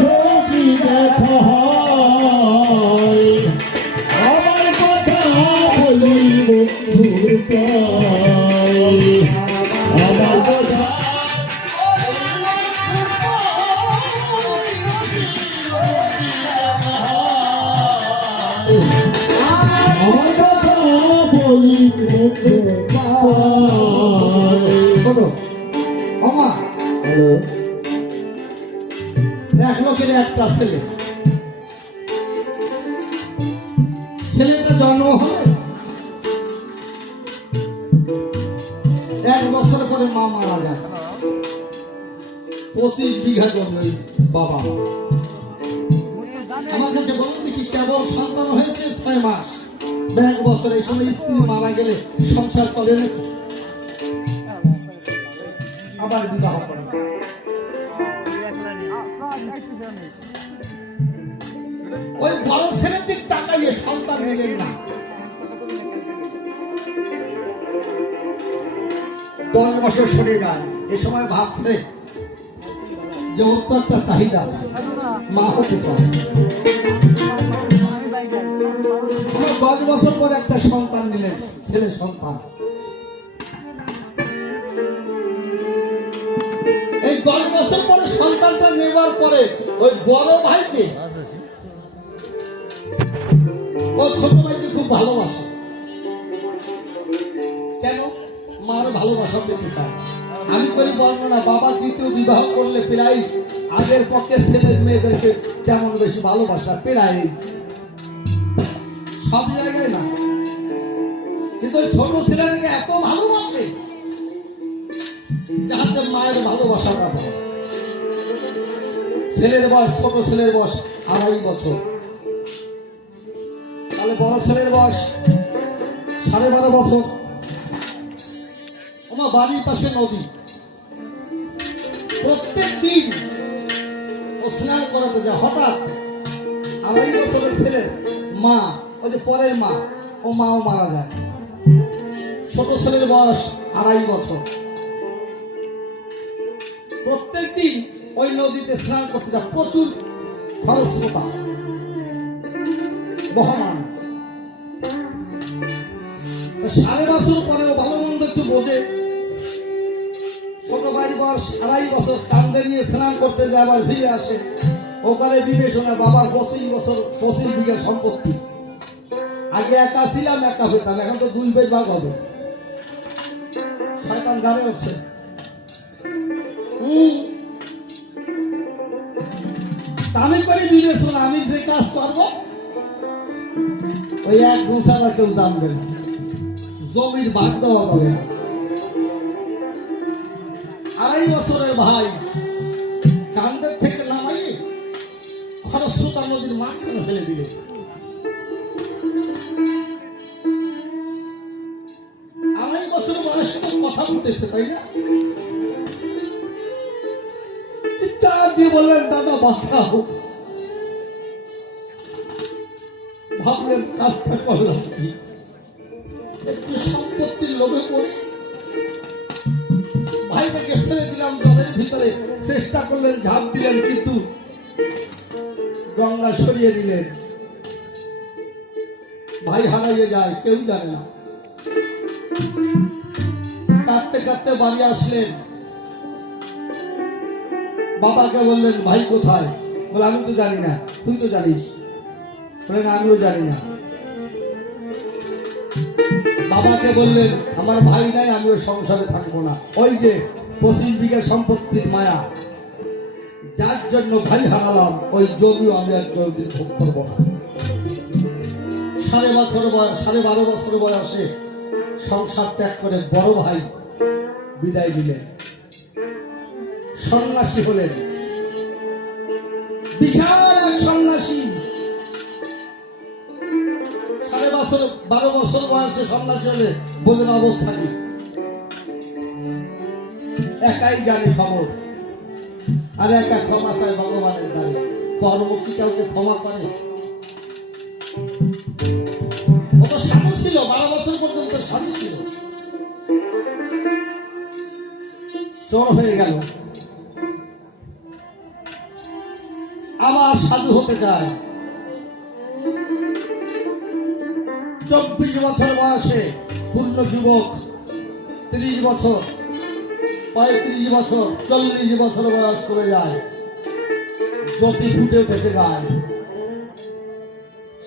যদি দেখা হয় আমার কথা বলি বন্ধুর প্রায় আমার কথা আমার কথা বলি বন্ধুর প্রায় শোনো মামা, হ্যালো এক লোকের একটা ছেলে, ছেলেটা জন্ম হয় 1 বছর পরে মা মারা যায়। 25 বিঘা জমি বাবা। আমার কাছে বলুন দেখি, কেবল সন্তান হয়েছে 6 মাস, 1 বছর, এই সময় স্ত্রী মারা গেলে সংসার চলে নাকি? আবার বিবাহ করে। ওই বড় ছেলের দিক তাকাইয়ে সন্তান নিলেন না। 10 বছর সরে যায়। এই সময় ভাবছে যে ওর তো একটা চাহিদা আছে, মা হতে চায়। 10 বছর পর একটা সন্তান নিলেন, ছেলে সন্তান। এই 10 বছর পরে সন্তানটা নেবার পরে ওই বড় ভাইকে, ও ছোট ভাইকে খুব ভালোবাসে। কেন? মার ভালোবাসা পেতে চায়। আমি করি বর্ণনা, বাবা দ্বিতীয় বিবাহ করলে প্রায় আগের পক্ষে ছেলের মেয়েদেরকে তেমন বেশি ভালোবাসা, প্রায় সব জায়গায় না, কিন্তু ওই ছোট ছেলেটাকে এত ভালোবাসে যাহাতে মায়ের ভালোবাসাটা পায়। ছেলের বয়স, ছোট ছেলের বয়স 2.5 বছর, তাহলে বড় ছেলের বয়স 12.5 বছর। আমার বাড়ির পাশে নদী, প্রত্যেক দিন ও স্নান করাতে যায়। হঠাৎ 2.5 বছরের ছেলে মা, ওই যে পরের মা, ও মাও মারা যায়। ছোট ছেলের বয়স 2.5 বছর। প্রত্যেক দিন ওই নদীতে স্নান করতে যায়, প্রচুর খরস্রোতা বহমান। 5.5 বছর পরে ও ভালো মন্দ একটু বোঝে। ছোট ভাই বয়স 2.5 বছর, কান্দে নিয়ে স্নান করতে যায়, আবার ফিরে আসে। ওখানে বিবেচনা, বাবার 25 বছর 25 বিঘা সম্পত্তি। আগে একা ছিলাম, একা পেতাম, এখন তো 2 ভাগ হবে। শয়তান গাড়ে হচ্ছে। আমি করি বিবেচনা, আমি যে কাজ করবো ওই 1 ছাড়া কেউ জানবে না, জমির ভাগ দেওয়া যাবে না। 2.5 বছরের ভাই কান্দের থেকে নামাই খরস্রোতা নদীর মাঝখানে ফেলে দিলে। আড়াই বছর বয়স তো কথা ফুটেছে, তাই না? চিৎকার দিয়ে বললেন, দাদা বাঁচাও। ভাবলেন কাজটা করলাম কি, একটু সম্পত্তির লোভে পড়ে ভাইটাকে ফেলে দিলাম জলের ভিতরে। চেষ্টা করলেন, ঝাঁপ দিলেন, কিন্তু গঙ্গা সরিয়ে দিলেন। ভাই হারাইয়ে যায়, কেউ জানে না। কাঁদতে কাঁদতে বাড়ি আসলেন, বাবাকে বললেন, ভাই কোথায়? বলে, আমি তো জানি না। তুই তো জানিস? বলে, না, আমিও জানি না। বাবাকে বললেন, আমার ভাই নাই, আমি ওই সংসারে থাকবো না। ওই যে 25 বিঘা সম্পত্তির মায়া, যার জন্য ভাই হারালাম, ওই জমিও আমি আর কোনদিন ভোগ করবো না। 12.5 বছর বয়সে সংসার ত্যাগ করে বড় ভাই বিদায় দিলেন, সন্ন্যাসী হলেন। বিশাল এক সন্ন্যাসী। 12 বছর বয়সে সন্ন্যাসী হলে বোঝেন অবস্থা কি। একাই জানে খবর, আর একা ক্ষমা চায় ভগবানের দ্বারে। পরবর্তী কাউকে ক্ষমা করে? ও তো সাধু ছিল, 12 বছর পর্যন্ত সাধু ছিল। চোর হয়ে গেল, আবার সাধু হতে চায়। 24 বছর বয়সে পূর্ণ যুবক, 30 বছর, 35 বছর, 40 বছর বয়স করে যায়, জ্যোতি ফুটে উঠেছে গায়ে।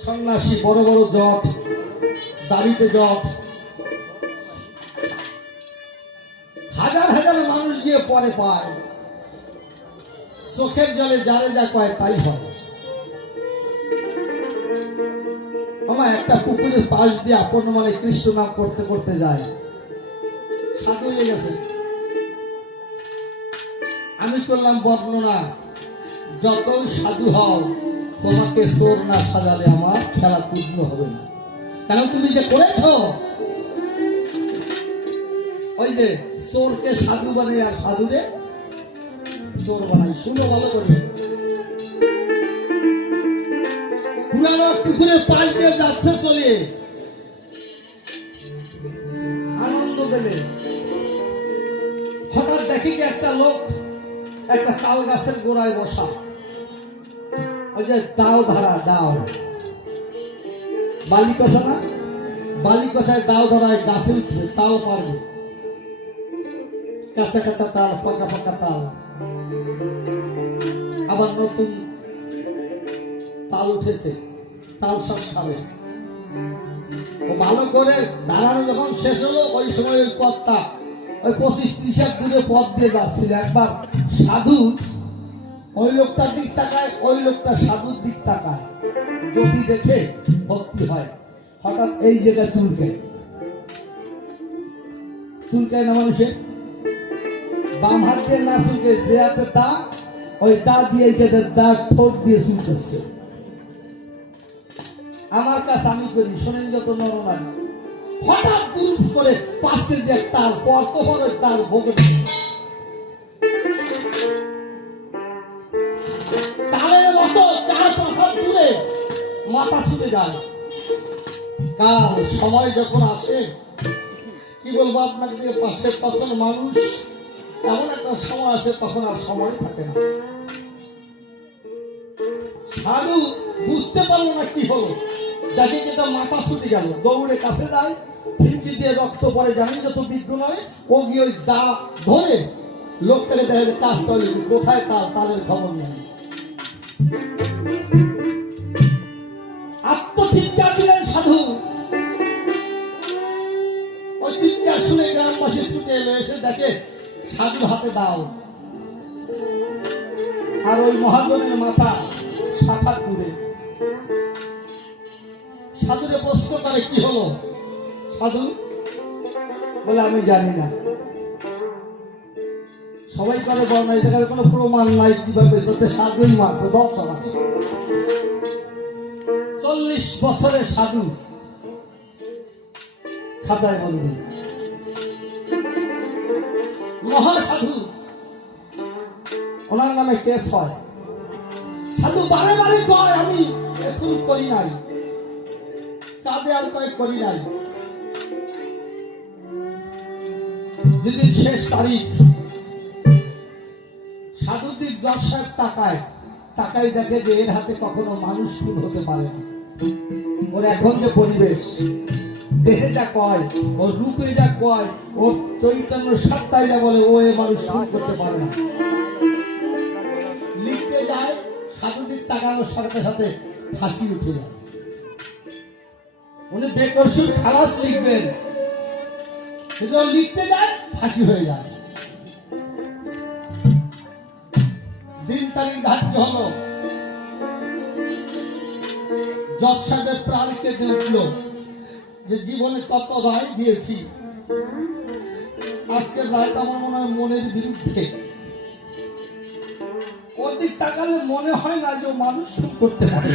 সন্ন্যাসী, বড় বড় জট, দাড়িতে জট, হাজার হাজার মানুষ গিয়ে পরে পায়, চোখের জলে যারে যা কয় তাই হয়। আমার একটা পুকুরের পাশ দিয়ে আপন মানে কৃষ্ণ নাম করতে করতে যায়, সাধু হয়ে গেছে। আমি করলাম বর্ণনা, যত সাধু হও তোমাকে চোর না সাজালে আমার খেলা পূর্ণ হবে না। কারণ তুমি যে করেছো, ওই যে চোরকে সাধু বানাই আর সাধুরে চোর বানাই। শুনো ভালো করে, পুরানো পুকুরের পাশ দিয়ে যাচ্ছে চলে, আনন্দ পেলে হঠাৎ দেখি কি একটা লোক একটা তাল গাছের গোড়ায় বসা, ওই যে দাও ধরা, দাও বালি কষা না, বালি কষায় দাও ধরায় গাছে উঠবে, তাল পারবে, কাঁচা কাঁচা তাল, পাকা পাকা তাল, আবার নতুন তাল উঠেছে, তাল সব খাবে। ও ভালো করে দাঁড়ানো যখন শেষ হলো, ওই সময় ওই পথটা ওই 25-30 দূরে পথ দিয়ে যাচ্ছিল। একবার সাধু ওই লোকটার দিক তাকায়, ওই লোকটা সাধুর দিক তাকায়, যদি দেখে ভক্তি হয়। হঠাৎ এই যেটা চুলকায়, চুলকায় না মানুষের, বাম হাত দিয়ে না চুলকে, যে হাতে দাগ, ওই দাগ দিয়ে দাগ ঠোঁট দিয়ে চুলকাচ্ছে। আমার কাছে আমি করি, শোনেন যত নরনারী, হঠাৎ দূর করে পাশে যে তাল পর তো পরে তাল ভোগে, তালের মতো 4-5 হাত দূরে মাথা ছুটে যায়। কাল সময় যখন আসে, কি বলবো আপনাকে, পাশে তখন মানুষ এমন একটা সময় আসে, তখন আর সময় থাকে না। সাধু বুঝতে পারলো না কি হলো, দেখে যেটা মাথা ছুটে গেল, দৌড়ে কাছে যায়, ফিনকি দিয়ে রক্ত পড়ে, জানি যত বিজ্ঞ নয়, ও গিয়ে ওই দা ধরে লোকটাকে দেখা যায় কাজ করে, কোথায় তাল, তালের খবর নেই। আত্মচিৎকার দিলেন সাধু, ওই চিৎকার শুনে গ্রামবাসী ছুটে এলো, এসে দেখে সাধু হাতে দাও, আর ওই মহাজনের মাথা 7 হাত দূরে। সাধুরে প্রশ্ন করে কি হলো, সাধু বলে আমি জানি না। সবাই করে বর্ণনা, এই জায়গায় কোনো প্রমাণ নাই, কিভাবে তোতে সাধুই মারছে 10 জনা। 40 বছরের সাধু খাঁচায় বন্দি, মহাসাধু, ওনার নামে কেস হয়। সাধু বারে বারে কয় আমি এখন করি নাই, চাঁদে আর কয় করি নাই। যেদিন শেষ তারিখ, সাধুদিক জজ সাহেব তাকায় দেখে যে এর হাতে কখনো মানুষ খুন হতে পারে না। ওর এখন যে পরিবেশ, দেহে যা কয়, ওর রূপে যা কয়, ওর চৈতন্য সত্তায় যা বলে, ও এ মানুষ খুন করতে পারে না। লিখতে যায়, সাধুদিক তাকানোর সাথে সাথে ফাঁসি উঠে যায়। উনি বেকসুর খালাস লিখবেন, লিখতে যায় ফাঁসি হয়ে যায়। দিন তারিখ ধার্য হলো, জজ সাহেবের প্রাণীকে দেখল যে জীবনে কত রায় দিয়েছি, আজকের রায়টা আমার মনে হয় মনের বিরুদ্ধে। ওর দিক তাকালে মনে হয় না যে মানুষ খুন করতে পারে।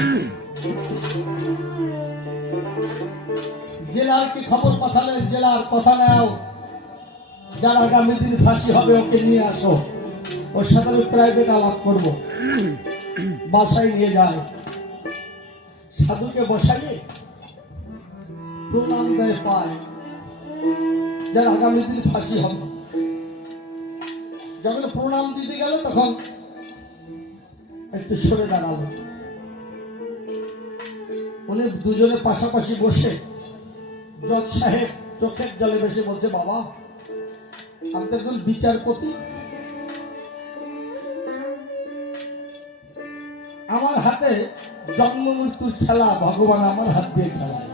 জেলারকে খবর পাঠালেন, জেলার কথা নাও, যার আগামী দিন ফাঁসি হবে ওকে নিয়ে আসো, ওর সাথে আমি প্রাইভেট আলাপ করবো। বাসায় নিয়ে যায়, সাধুকে বসাইয়ে প্রণাম দেয় পায়, যার আগামী দিন ফাঁসি হবে। যখন প্রণাম দিতে গেল তখন একটু সরে দাঁড়ালো। উনি দুজনে পাশাপাশি বসে জজ সাহেব চোখের জলে বসে বলছে, বাবা আমি তো একজন বিচারপতি, আমার হাতে জন্ম মৃত্যুর খেলা ভগবান আমার হাত দিয়ে খেলায়,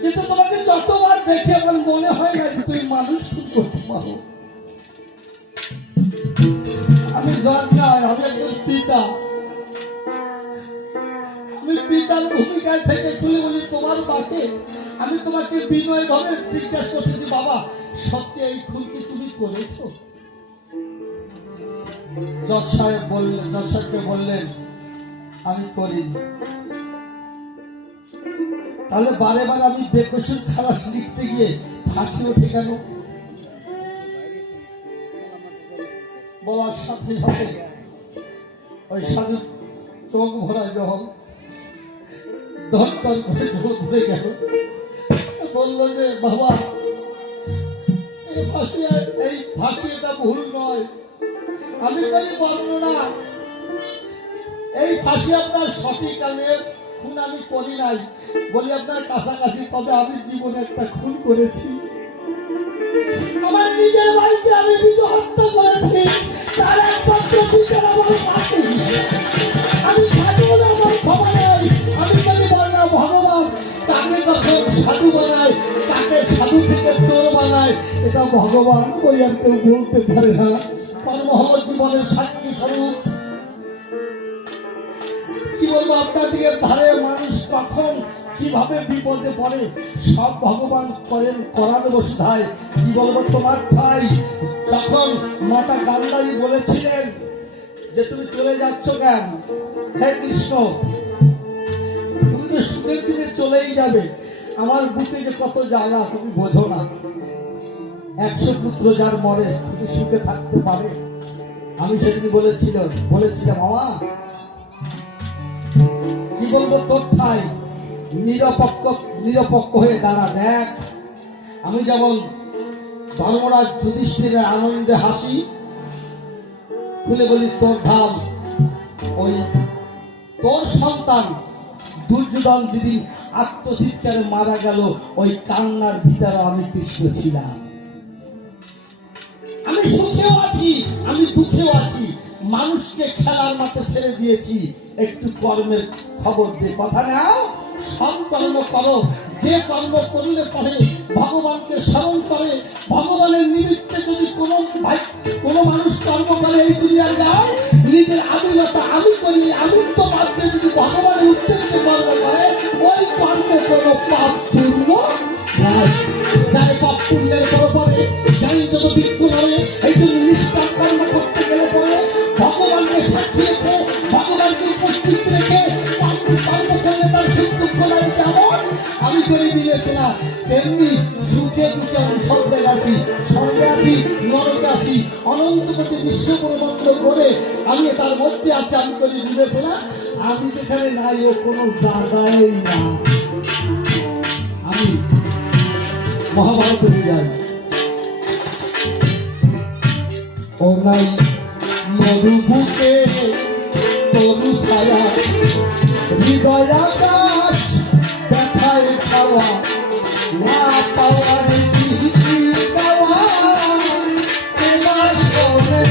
কিন্তু তোমাকে যতবার দেখে আমার মনে হয় না যে তুমি মানুষ খুব করতে পারো। আমি জজ নয়, আমি একজন পিতা। আমি পিতার ভূমিকায় থেকে তুলে বলি তোমার মাকে, আমি তোমাকে বিনয় ভাবে জিজ্ঞাসা করতেছি, বাবা সত্যি এই খুন কি তুমি করেছো? জজ সাহেবকে বললেন আমি করিনি। তাহলে বারে বারে আমি বেকসুর খালাস লিখতে গিয়ে ফাঁসি ওঠে কেন? বলার সাথে সাথে ওই সাধু চোখ ভরা জল দরকার করে জল ভরে গেল। বললো যে বাবা এই ফাঁসি এটা ভুল নয়, আমি বলি বর্ণনা, এই ফাঁসি আপনার সঠিক, আমি খুন আমি করি নাই, বলি আপনার কাছাকাছি, তবে আমি জীবনে একটা খুন করেছি। আমার নিজের বাড়িতে আমি নিজে হত্যা করেছি, তার একমাত্র বিচার আমার পাশে। আমি সাধু বলে আমার ক্ষমা নেই। আমি বলি বর্ণনা, ভগবান কাকে কখন সাধু বানায়, কাকে সাধু থেকে চোর বানায়, এটা ভগবান ওই আর কেউ বলতে পারে না। কর্ম হল জীবনের সাক্ষী স্বরূপ। কি বলবো আপনাদের ধারে মানুষ কখন কিভাবে বিপদে পড়ে সব ভগবান করেন করার বসধায়। কি বলবো তোমার ঠাই, যখন মাতা গান্ধারী বলেছিলেন যে তুমি চলে যাচ্ছ কেন, হে কৃষ্ণ তুমি তো সুখের দিনে চলেই যাবে, আমার বুকে যে কত জ্বালা তুমি বোঝো না। 100 পুত্র যার মরে তুমি সুখে থাকতে পারে? আমি সেদিন বলেছিলাম বাবা কি বলবো তোর ঠাই, নিরপেক্ষ হয়ে দাঁড়া। দেখ আমি যেমন ধর্মরাজ যুধিষ্ঠিরের আনন্দে হাসি খুলে বলি, তোর ধাম ওই তোর সন্তান দুর্যোধন যেদিন আত্মচিৎকারে মারা গেল, ওই কান্নার ভিতরে আমি কৃষ্ণ ছিলাম। আমি সুখেও আছি, আমি দুঃখেও আছি, মানুষকে খেলার মাঠে ছেড়ে দিয়েছি। একটু কর্মের খবর দিয়ে কথা নাও, সব কর্ম করো, যে কর্ম করলে পরে ভগবানকে স্মরণ করে, ভগবানের নিমিত্তে যদি কোনো মানুষ কর্ম করে এই দুনিয়ায় যায়, নিজের আমিলতা আমি করি আমিত্ব মাত্রে যদি ভগবানের উদ্দেশ্যে কর্ম করে, ওই কর্ম কোনো পাপ পূর্ণ যাই পাপ পুণ্যের বড় পরে জানি যত বিক্ষু নয়। এই জন্য নিষ্ঠার কর্ম করতে গেলে পরে ভগবানকে সাক্ষী রেখে, ভগবানকে উপস্থিত রেখে কর্ম করলে তার সুখ দুঃখ লাগে। যেমন আমি করে বিবেচনা, তেমনি সুখে দুঃখে আমি স্বর্গে আছি, স্বর্গে আছি, নরকে আছি, অনন্ত কোটি বিশ্ব ব্রহ্মাণ্ড করে আমি তার মধ্যে আছি। আমি করে বিবেচনা, আমি যেখানে নাই ও কোনো জায়গায় না। আমি মহাভারতে যাই, ও নাই মরুভূতে তরু ছায়া, হৃদয় আকাশ ব্যথায় খাওয়া, না পাওয়ার গীতি গাওয়া, তোমার শোনে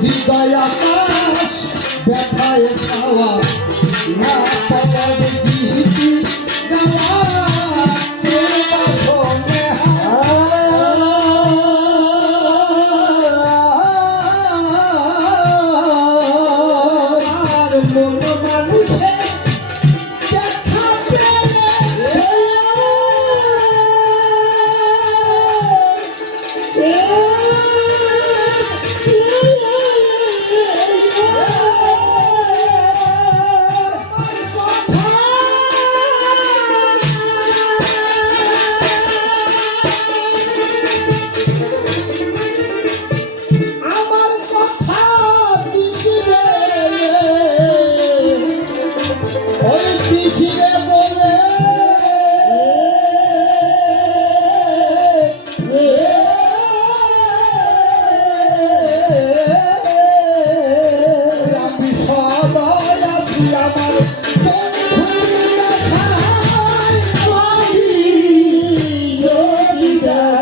হৃদয় আকাশ ব্যথায় খাওয়া, না পাওয়ার গীতি গাওয়া, তোমার শোনে আর মন মানুষে দেখা পেলে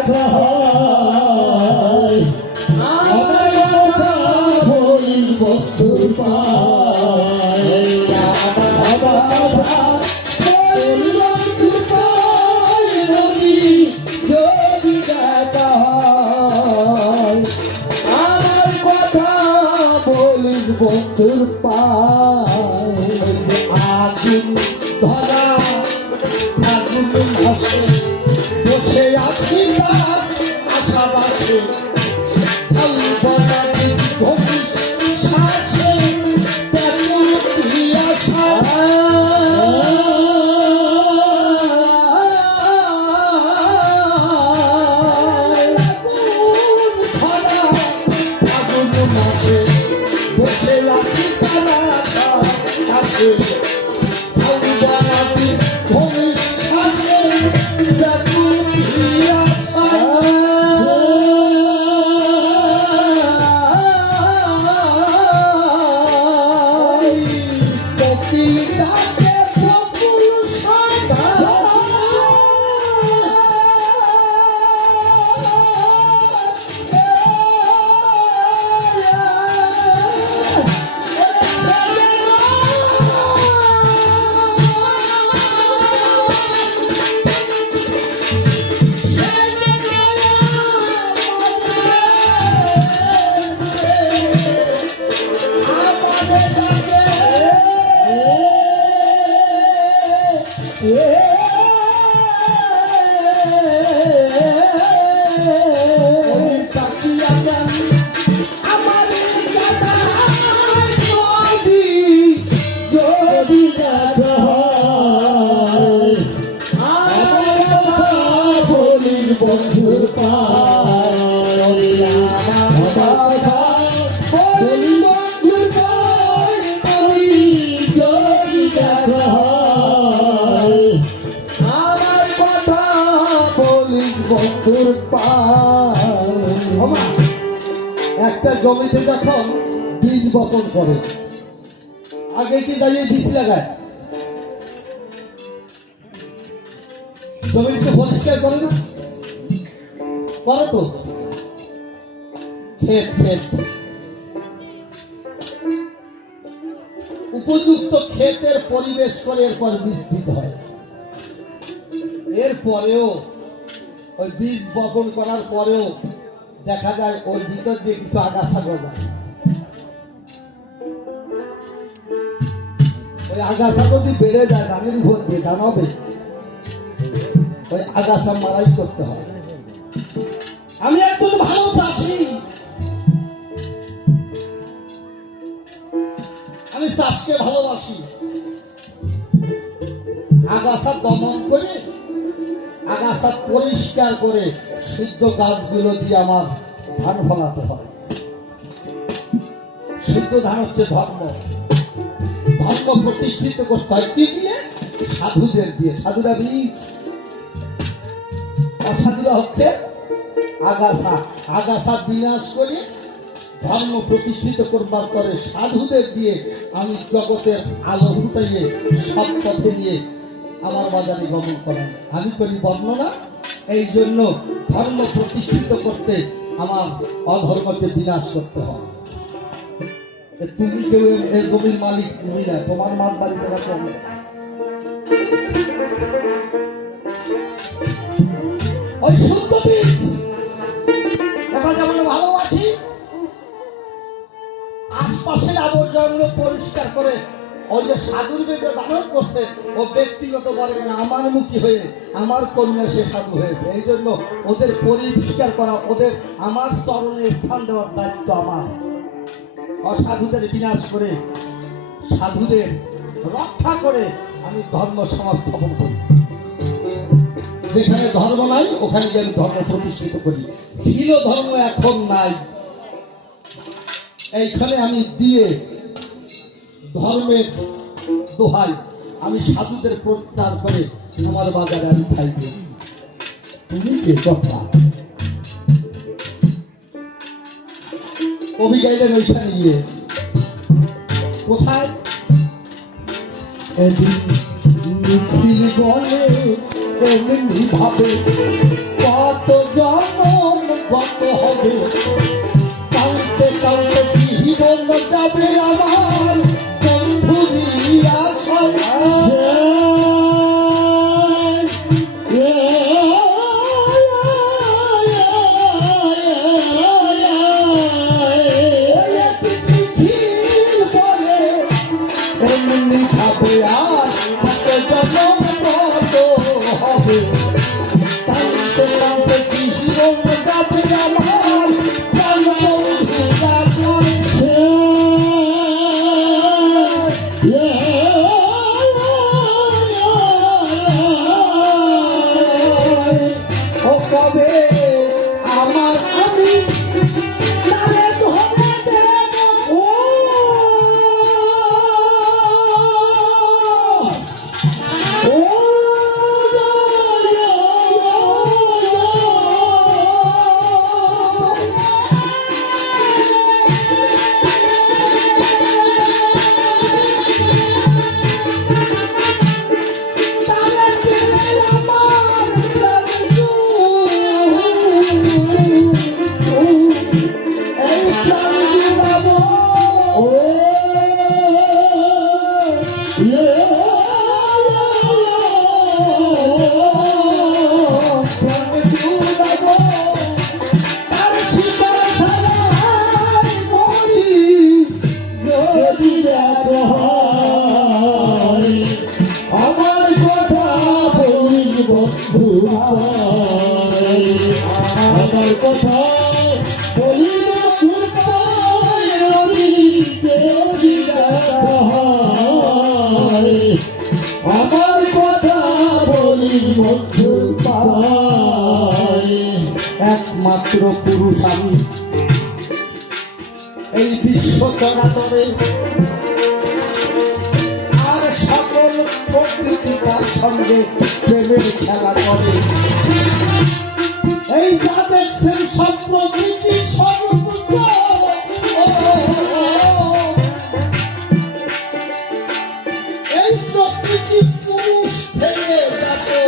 দেখা হয় আমার কথা বলি বন্ধু পায় আমার কথা বলি বন্ধু পায় নদী যদি দেখা হয় আমার কথা বলি বন্ধুর পায় আগুন ধরা আগুন ভাসে বসে আছি তার আশাবাসে ঝলবনানি ভবিষ শ্বাসে তেমন আশা ধরা আগুন ভাসে বসে আছি তার আশাবাসে ঝলবনানি ভবিষ শ্বাসে তেমন আশা কপিলাতে প্রফুল সন্ধ্যা যদি দেখা হয় আমার কথা বলি বন্ধুর পায় আমার কথা বলি বন্ধুর পায় নদী যদি দেখা হয় আমার কথা বলি বন্ধুর পায় ওমা, একটা জমিতে যখন বীজ বপন করে আগে কি দাঁড়িয়ে বীজ লাগায় জমিকে পরিষ্কার করে না করে তো ক্ষেত ক্ষেত উপযুক্ত ক্ষেতের পরিবেশ করে এরপর বীজ দিতে হয় এরপরেও ওই বীজ বপন করার পরেও দেখা যায় ওর ভিতর দিয়ে কিছু আগাছা গজায় ওই আগাছা যদি বেড়ে যায় ধানের উপর দিয়ে ধান হবে ওই আগাছা মারাই করতে হয় আমি একজন ভালো চাষি আমি চাষকে ভালোবাসি আগাছা দমন করে আগাছা পরিষ্কার করে সিদ্ধ গাছগুলো দিয়ে আমার ধান ফলাতে হয় সিদ্ধ ধান হচ্ছে ধর্ম ধর্ম প্রতিষ্ঠিত করতে হয় কি দিয়ে সাধুদের দিয়ে সাধুরা বীজ অসাধুরা হচ্ছে আগাছা আগাছা বিনাশ করে ধর্ম প্রতিষ্ঠিত করবার পরে সাধুদের দিয়ে আমি জগতের আলো ফুটাইয়ে সব পথে নিয়ে আমার বাজারে গমন করেন আমি করি বর্ণনা এই জন্য ধর্ম প্রতিষ্ঠিত করতে আমার অধর্মকে বিনাশ করতে হয় তুমি কেউ এই জমির মালিক তুমি না তোমার মাঠ বাড়িতে রাখো ওই শুদ্ধ বীজ ওটা যেমন ভালোবাসি আশপাশের আবর্জনা পরিষ্কার করে ওই যে সাধুর বেদে ধারণ করছে ও ব্যক্তিগত বলে না আমার মুখী হয়ে আমার কর্মে সে সাধু হয়েছে এই জন্য ওদের পরিষ্কার করা ওদের আমার চরণে স্থান দেওয়ার দায়িত্ব আমার অসাধুদের বিনাশ করে সাধুদের রক্ষা করে আমি ধর্ম সমাজ স্থাপন করি যেখানে ধর্ম নাই ওখানে গিয়ে আমি ধর্ম প্রতিষ্ঠিত করি ছিল ধর্ম এখন নাই এইখানে আমি দিয়ে ধর্মের দোহাই আমি সাধুদের প্রত্যাহার করে আমার বাজারে আমি ঠাই দিই তুমি কে কথা কবি গাইলেন ওইখানে গিয়ে কোথায় এদিন নিখিল বলে এমনি ভাবে কত জন আমার কথা বলি বন্ধুর পায় আমার কথা বলি বন্ধুর পায় একমাত্র পুরুষ আমি এই বিশ্ব চরাচরে, আর সকল প্রকৃতি তার সঙ্গে প্রেমের খেলা করে। এই যা দেখছেন সব প্রকৃতি সর্বপুত্র এই প্রকৃতি পুরুষ থেকে যাবে,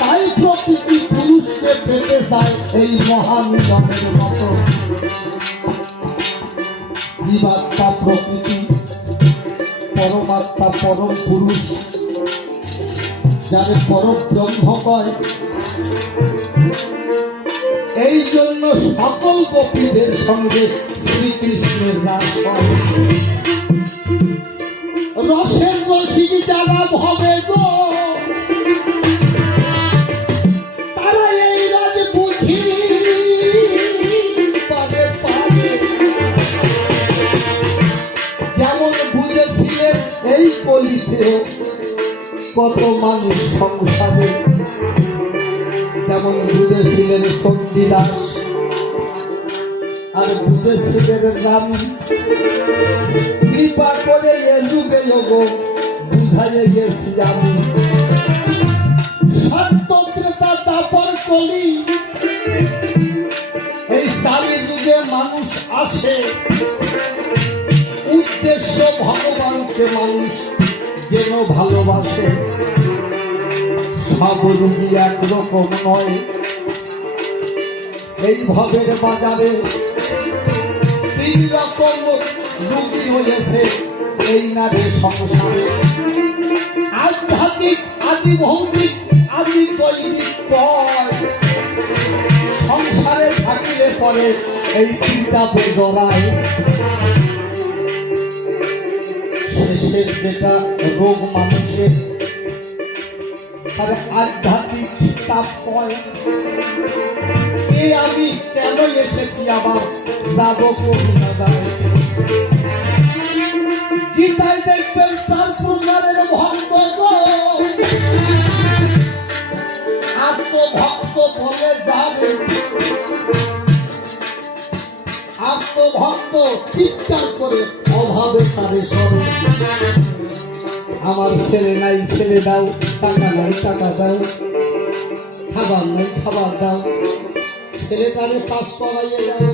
তাই প্রকৃতি পুরুষকে পেতে যায় এই মহান জনের মতো জীবাত্মা প্রকৃতি, পরমাত্মা পরম পুরুষ, যারে পরম ব্রহ্ম কয়। এই জন্য সকল গোপীদের সঙ্গে শ্রীকৃষ্ণের রাস হয়। রসের রসিক যারা ভবে গো তারা এই রাজ বুঝি পাবে পাবে, যেমন বুঝেছিলেন এই কলিতেও কত মানুষ সংসারে, যেমন বুঝেছিলেন চণ্ডীদাস আর বুঝেছিলেন রানী। কৃপা করে এ যুগে যোগ বুঝাইয়ে গেছি আমি। সত্যত্রেতা দাপর কলি এই সারি যুগে মানুষ আসে, উদ্দেশ্য ভগবানকে মানুষ যেন ভালোবাসে। সব রুগী একরকম নয়, এই ভবের বাজারে 3 রকম রুগী হয়েছে এই নারে সংসারে। আধ্যাত্মিক, আদি ভৌতিক, আদি দৈবিক কয়। সংসারে থাকিলে পরে এই চিন্তাপে জড়ায়। শেষের যেটা রোগ মানুষের, তার আধ্যাত্মিক তাপ কয়। আমি কেন এসেছি আবার যাব কবি না যায়। গীতায় দেখবেন 4 প্রকারের ভক্ত গো, আত্মভক্ত বলে যাবে। আত্মভক্ত চিৎকার করে অভাবে তারে সরে। আমার ছেলে নাই ছেলে দাও, টাকা নাই টাকা দাও, খাবার নাই খাবার দাও, ছেলেটারে পাস করাইয়ে দাও।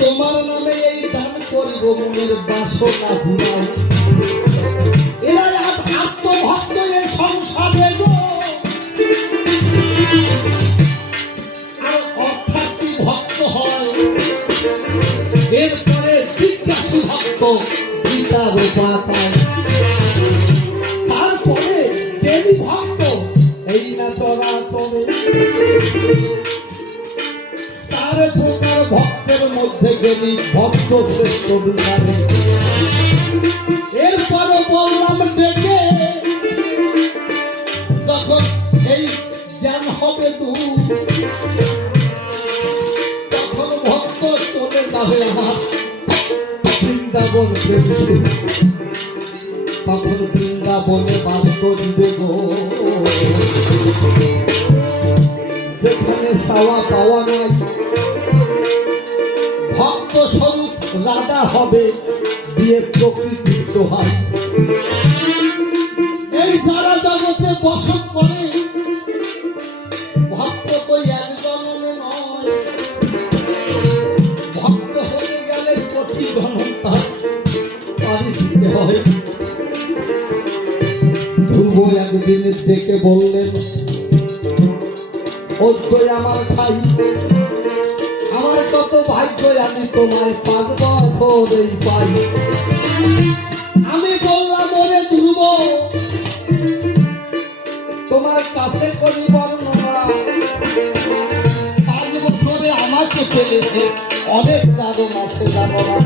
তোমার নামে এই দান করিব, মনের বাসনা ঘুরাও। এরা আত্মভক্ত এ সংসারে গো, আর অর্থাৎ ভক্ত হয়। এরপরে জিজ্ঞাসু ভক্ত গীতার পাতায়, তারপরে দেবী ভক্ত এই না চরাচরে। 4 প্রকার ভক্তের মধ্যে গেলি ভক্ত শ্রেষ্ঠ বিচারে। এরপরও বললাম ডেকে, যখন এই জ্ঞান হবে দূর, তখন ভক্ত চলে যাবে আমার বৃন্দাবন প্রেমসে। তখন বৃন্দাবনে বাস করিবে গো, যেখানে চাওয়া পাওয়া নাই। ভক্ত স্বরূপ রাধা হবে, দিয়ে প্রকৃতির দোহাই। এই যারা জগতে বসত করে, ভক্ত তো এক জনমে নয়। ভক্ত হয়ে গেলে প্রতি জনম তার পারি দিতে হয়। ধ্রুব একদিন ডেকে বললেন, ওই আমার ঠাই, আমার কত ভাগ্য, আমি তোমায় 5 বছরেই পাই। আমি বললাম ওরে ধ্রুব, তোমার কাছে করি বর্ণনা। 5 বছরে আমাকে পেলেছে, অনেক কারণ আছে জানো না।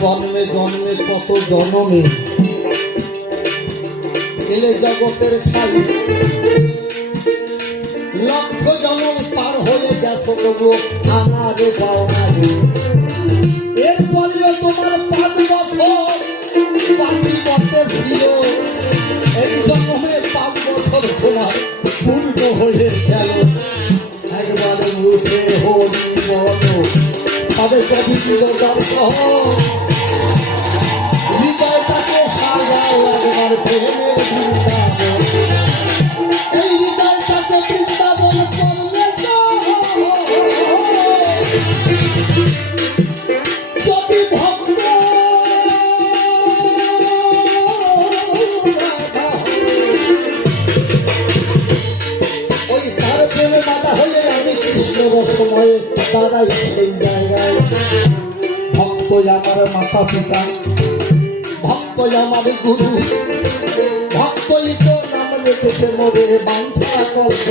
জন্মে জন্মে কত জন্মে এলে জগতের ঠাই। লক্ষ জনম পার হয়ে গেছো তবু আমারে পাও নাই। এরপরেও তোমার 5 বছর বাকি পথে ছিল, এই জন্মে 5 বছর তোমার পূর্ণ হয়ে গেল। একবারে উঠে হরি বলো, তবে কবি দিল দর্শন, হৃদয়টাকে সাজাও একবার প্রেমের বৃন্দাবন। এই হৃদয়টাকে বৃন্দাবন করলে যদি ভক্ত ওই তার প্রেমে বাধা হলে আমি কৃষ্ণ রসময়ে দাঁড়াই সেই জায়গায়। ভক্ত আমার মাতা পিতা, ভক্ত আমার গুরু, ভক্তই তো নাম রেখেছে মোরে বাঞ্ছা কল্প।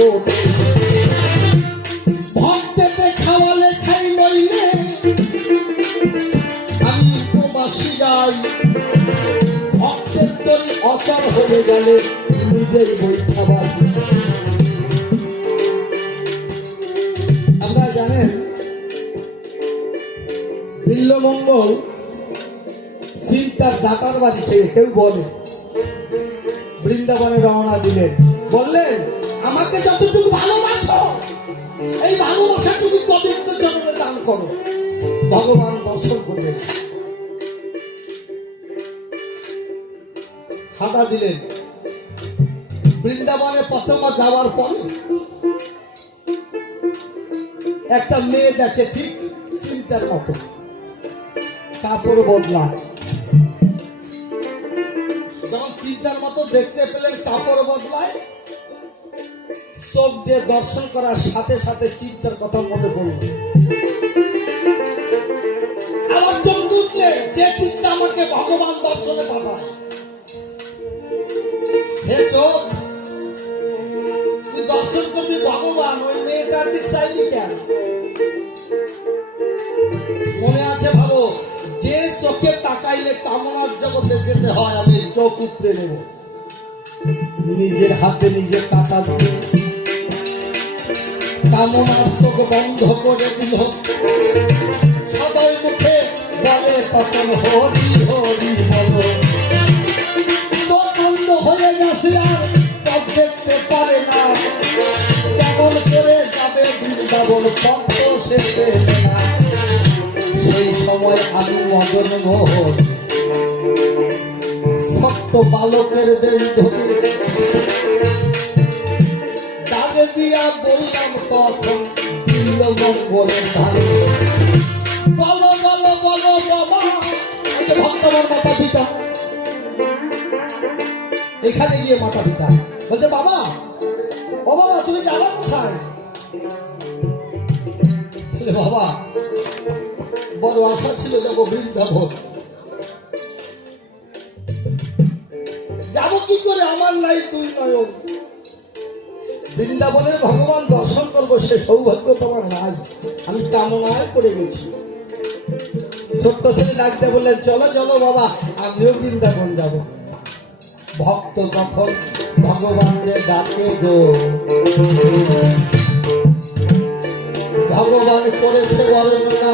ভক্তেতে খাওয়ালে খাই লইলে আমি প্রবাসী যাই। ভক্তের তরি অচল হয়ে গেলে নিজের বৈঠা বাই। আপনারা জানেন বিল্লমঙ্গল তার জাটার বাড়ি থেকে কেউ বলে বৃন্দাবনে রওনা দিলেন, বললেন আমাকে যতটুকু ভালোবাসো এই ভালোবাসাটুকু গোবিন্দ জনকে দান করো। ভগবান দর্শন করলেন, হাঁটা দিলেন। বৃন্দাবনে প্রথমবার যাওয়ার পরে একটা মেয়ে দেখে ঠিক চিন্তার মতো, কাপড় বদলায়। যখন চিন্তার মতো দেখতে পেলেন কাপড় বদলায়, চোখ দিয়ে দর্শন করার সাথে সাথে চিন্তার কথা মনে পড়ল। আবার চোখ উঠলে যে চিন্তা আমাকে ভগবান দর্শনে পাঠায়। হে চোখ, তুই দর্শন করবি ভগবান, ওই মেয়েটার দিক চাইলি কেন? মনে আছে ভালো, যে চোখে তাকাইলে কামনার জগতে যেতে হয়, আমি চোখ উপড়ে নেব। নিজের হাতে নিজে কাটা দিয়ে কামনার চোখ বন্ধ করে দিল। সবাই মুখে বলে তখন হরি হরি বলো। চোখ বন্ধ হয়ে গেছে, আর পথ দেখতে পারে না। কেমন করে যাবে বৃন্দাবন, পথ তো সে পেলে না। সেই সময় আমি মদন মোহন ছোট্ট বালকের বেল ধরে দাগে দিয়া বললাম তখন বিল্লমঙ্গলের ধারে, বলো বলো বলো বাবা। ভক্ত আমার মাতা পিতা, এখানে গিয়ে মাতা পিতা বলছে বাবা, ও বাবা তুমি যাবা কোথায়? বাবা বড় আশা ছিল যাবো বৃন্দাবন, যাবো কি করে, আমার নাই তুই নয়ন। বৃন্দাবনের ভগবান দর্শন করবো সে সৌভাগ্য তোমার নাই, আমি কামনায় পড়ে গেছি। ছোট্ট ছেলে ডাকতে বললেন চলো চলো বাবা, আমিও বৃন্দাবন যাব। ভক্ত তখন ভগবানের ডাকে গো, ভগবান করেছে বর্ণনা,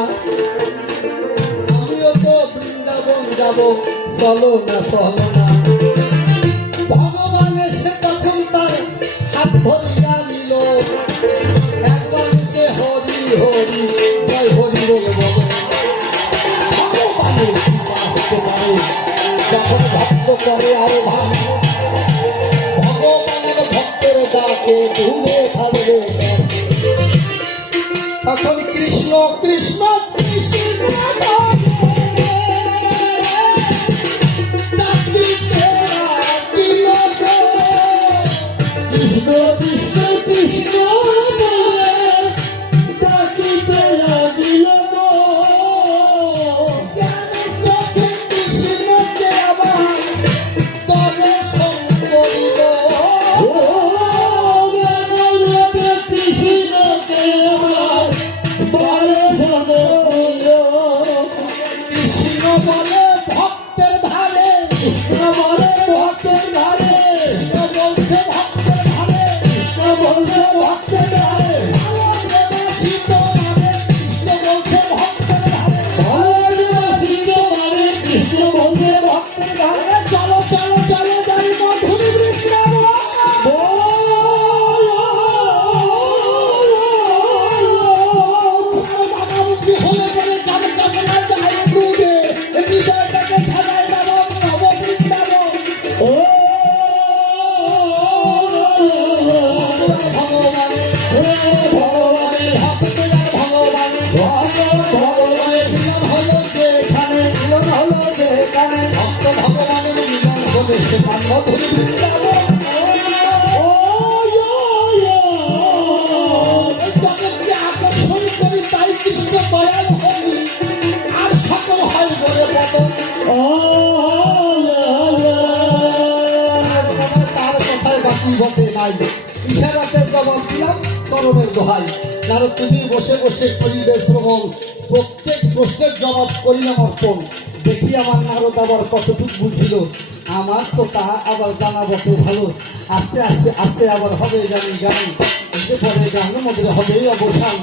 আমিও তো বৃন্দাবন যাব, চলো না চলো না। ভগবান এসে প্রথম তার হাত ধরিয়া নিল, একবার যে হরি হরি জয় হরি বলে বলো। ভগবানের কৃপা হতে পারে যখন ভক্ত করে আরো ভালো, ভগবানের ভক্তের ডাকে দূরে থাকবে। তখন কৃষ্ণ কৃষ্ণ কৃষ্ণ ভগবানের ভগবানের ভক্ত যার ভগবানের ভগবানের মিলন হলো যেখানে মিলন হলো যেখানে ভক্ত ভগবানের মিলন হলে সে মধুর বৃন্দাবন। এই জগৎকে আকর্ষণ করি তাই কৃষ্ণ দয়াল হই আর সকল হয় বলে পতন তার কথায় বাকি বটে নাই, ইশারাতের জবাব দিলাম করমের দোহাই। কারণ তুমি বসে বসে করিবে শ্রবণ, প্রত্যেক প্রশ্নের জবাব করিলাম অর্পণ। দেখি আমার নারদ আবার কতটুকু বুঝিল, আমার তো তা আবার জানা বটে ভালো। আস্তে আস্তে আস্তে আবার হবে জানি গান, এতে পরে গান মধ্যে হবে অবসান।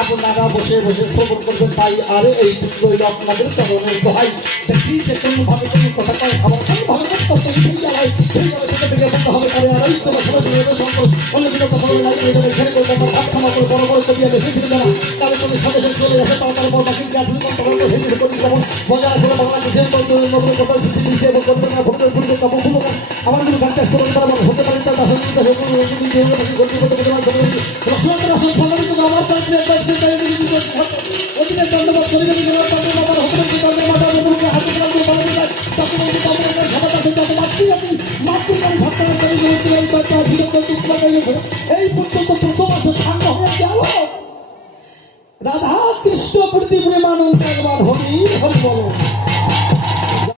আপনারা বসে বসে শ্রবণ করবেন তাই, আরে এই রইল আপনাদের চরণের দোহাই। দেখি সে কোনোভাবে কোনো কথা কয়, আবার কোনোভাবে করতে সেই জ্বালায় সেই জ্বালায় সেটা থেকে বলতে হবে পরে। আর এই তোমার সবাই সম্পর্ক অন্য দিনে কথা বলে লাগিয়ে দেবে, ছেড়ে করতে আমার ভাব সময় করে বড় বড় কবি আগে সেই দিনে না তাদের কোনো সাথে সাথে চলে আসে, তারা তারপর বাকি গাছ তখন সেই দিনে করি যেমন বজায় আছে বাংলাদেশের নতুন কথা দিচ্ছে এবং করবে না ভোটের পূর্বে কাপড় ভুলো না। আমার যদি গাছ চাষ করতে পারবো হতে পারে তার বাসা দিতে হবে লক্ষ্মণ আসল ফলানিত আমার অধীনে দণ্ডবাদ করি না আমার হতে মাথা হাতে এই পর্যন্ত প্রথম আসে সাঙ্গ হয়ে গেল। রাধা কৃষ্ণ প্রতি প্রেমানন্দ একবার হরি হরি বলো।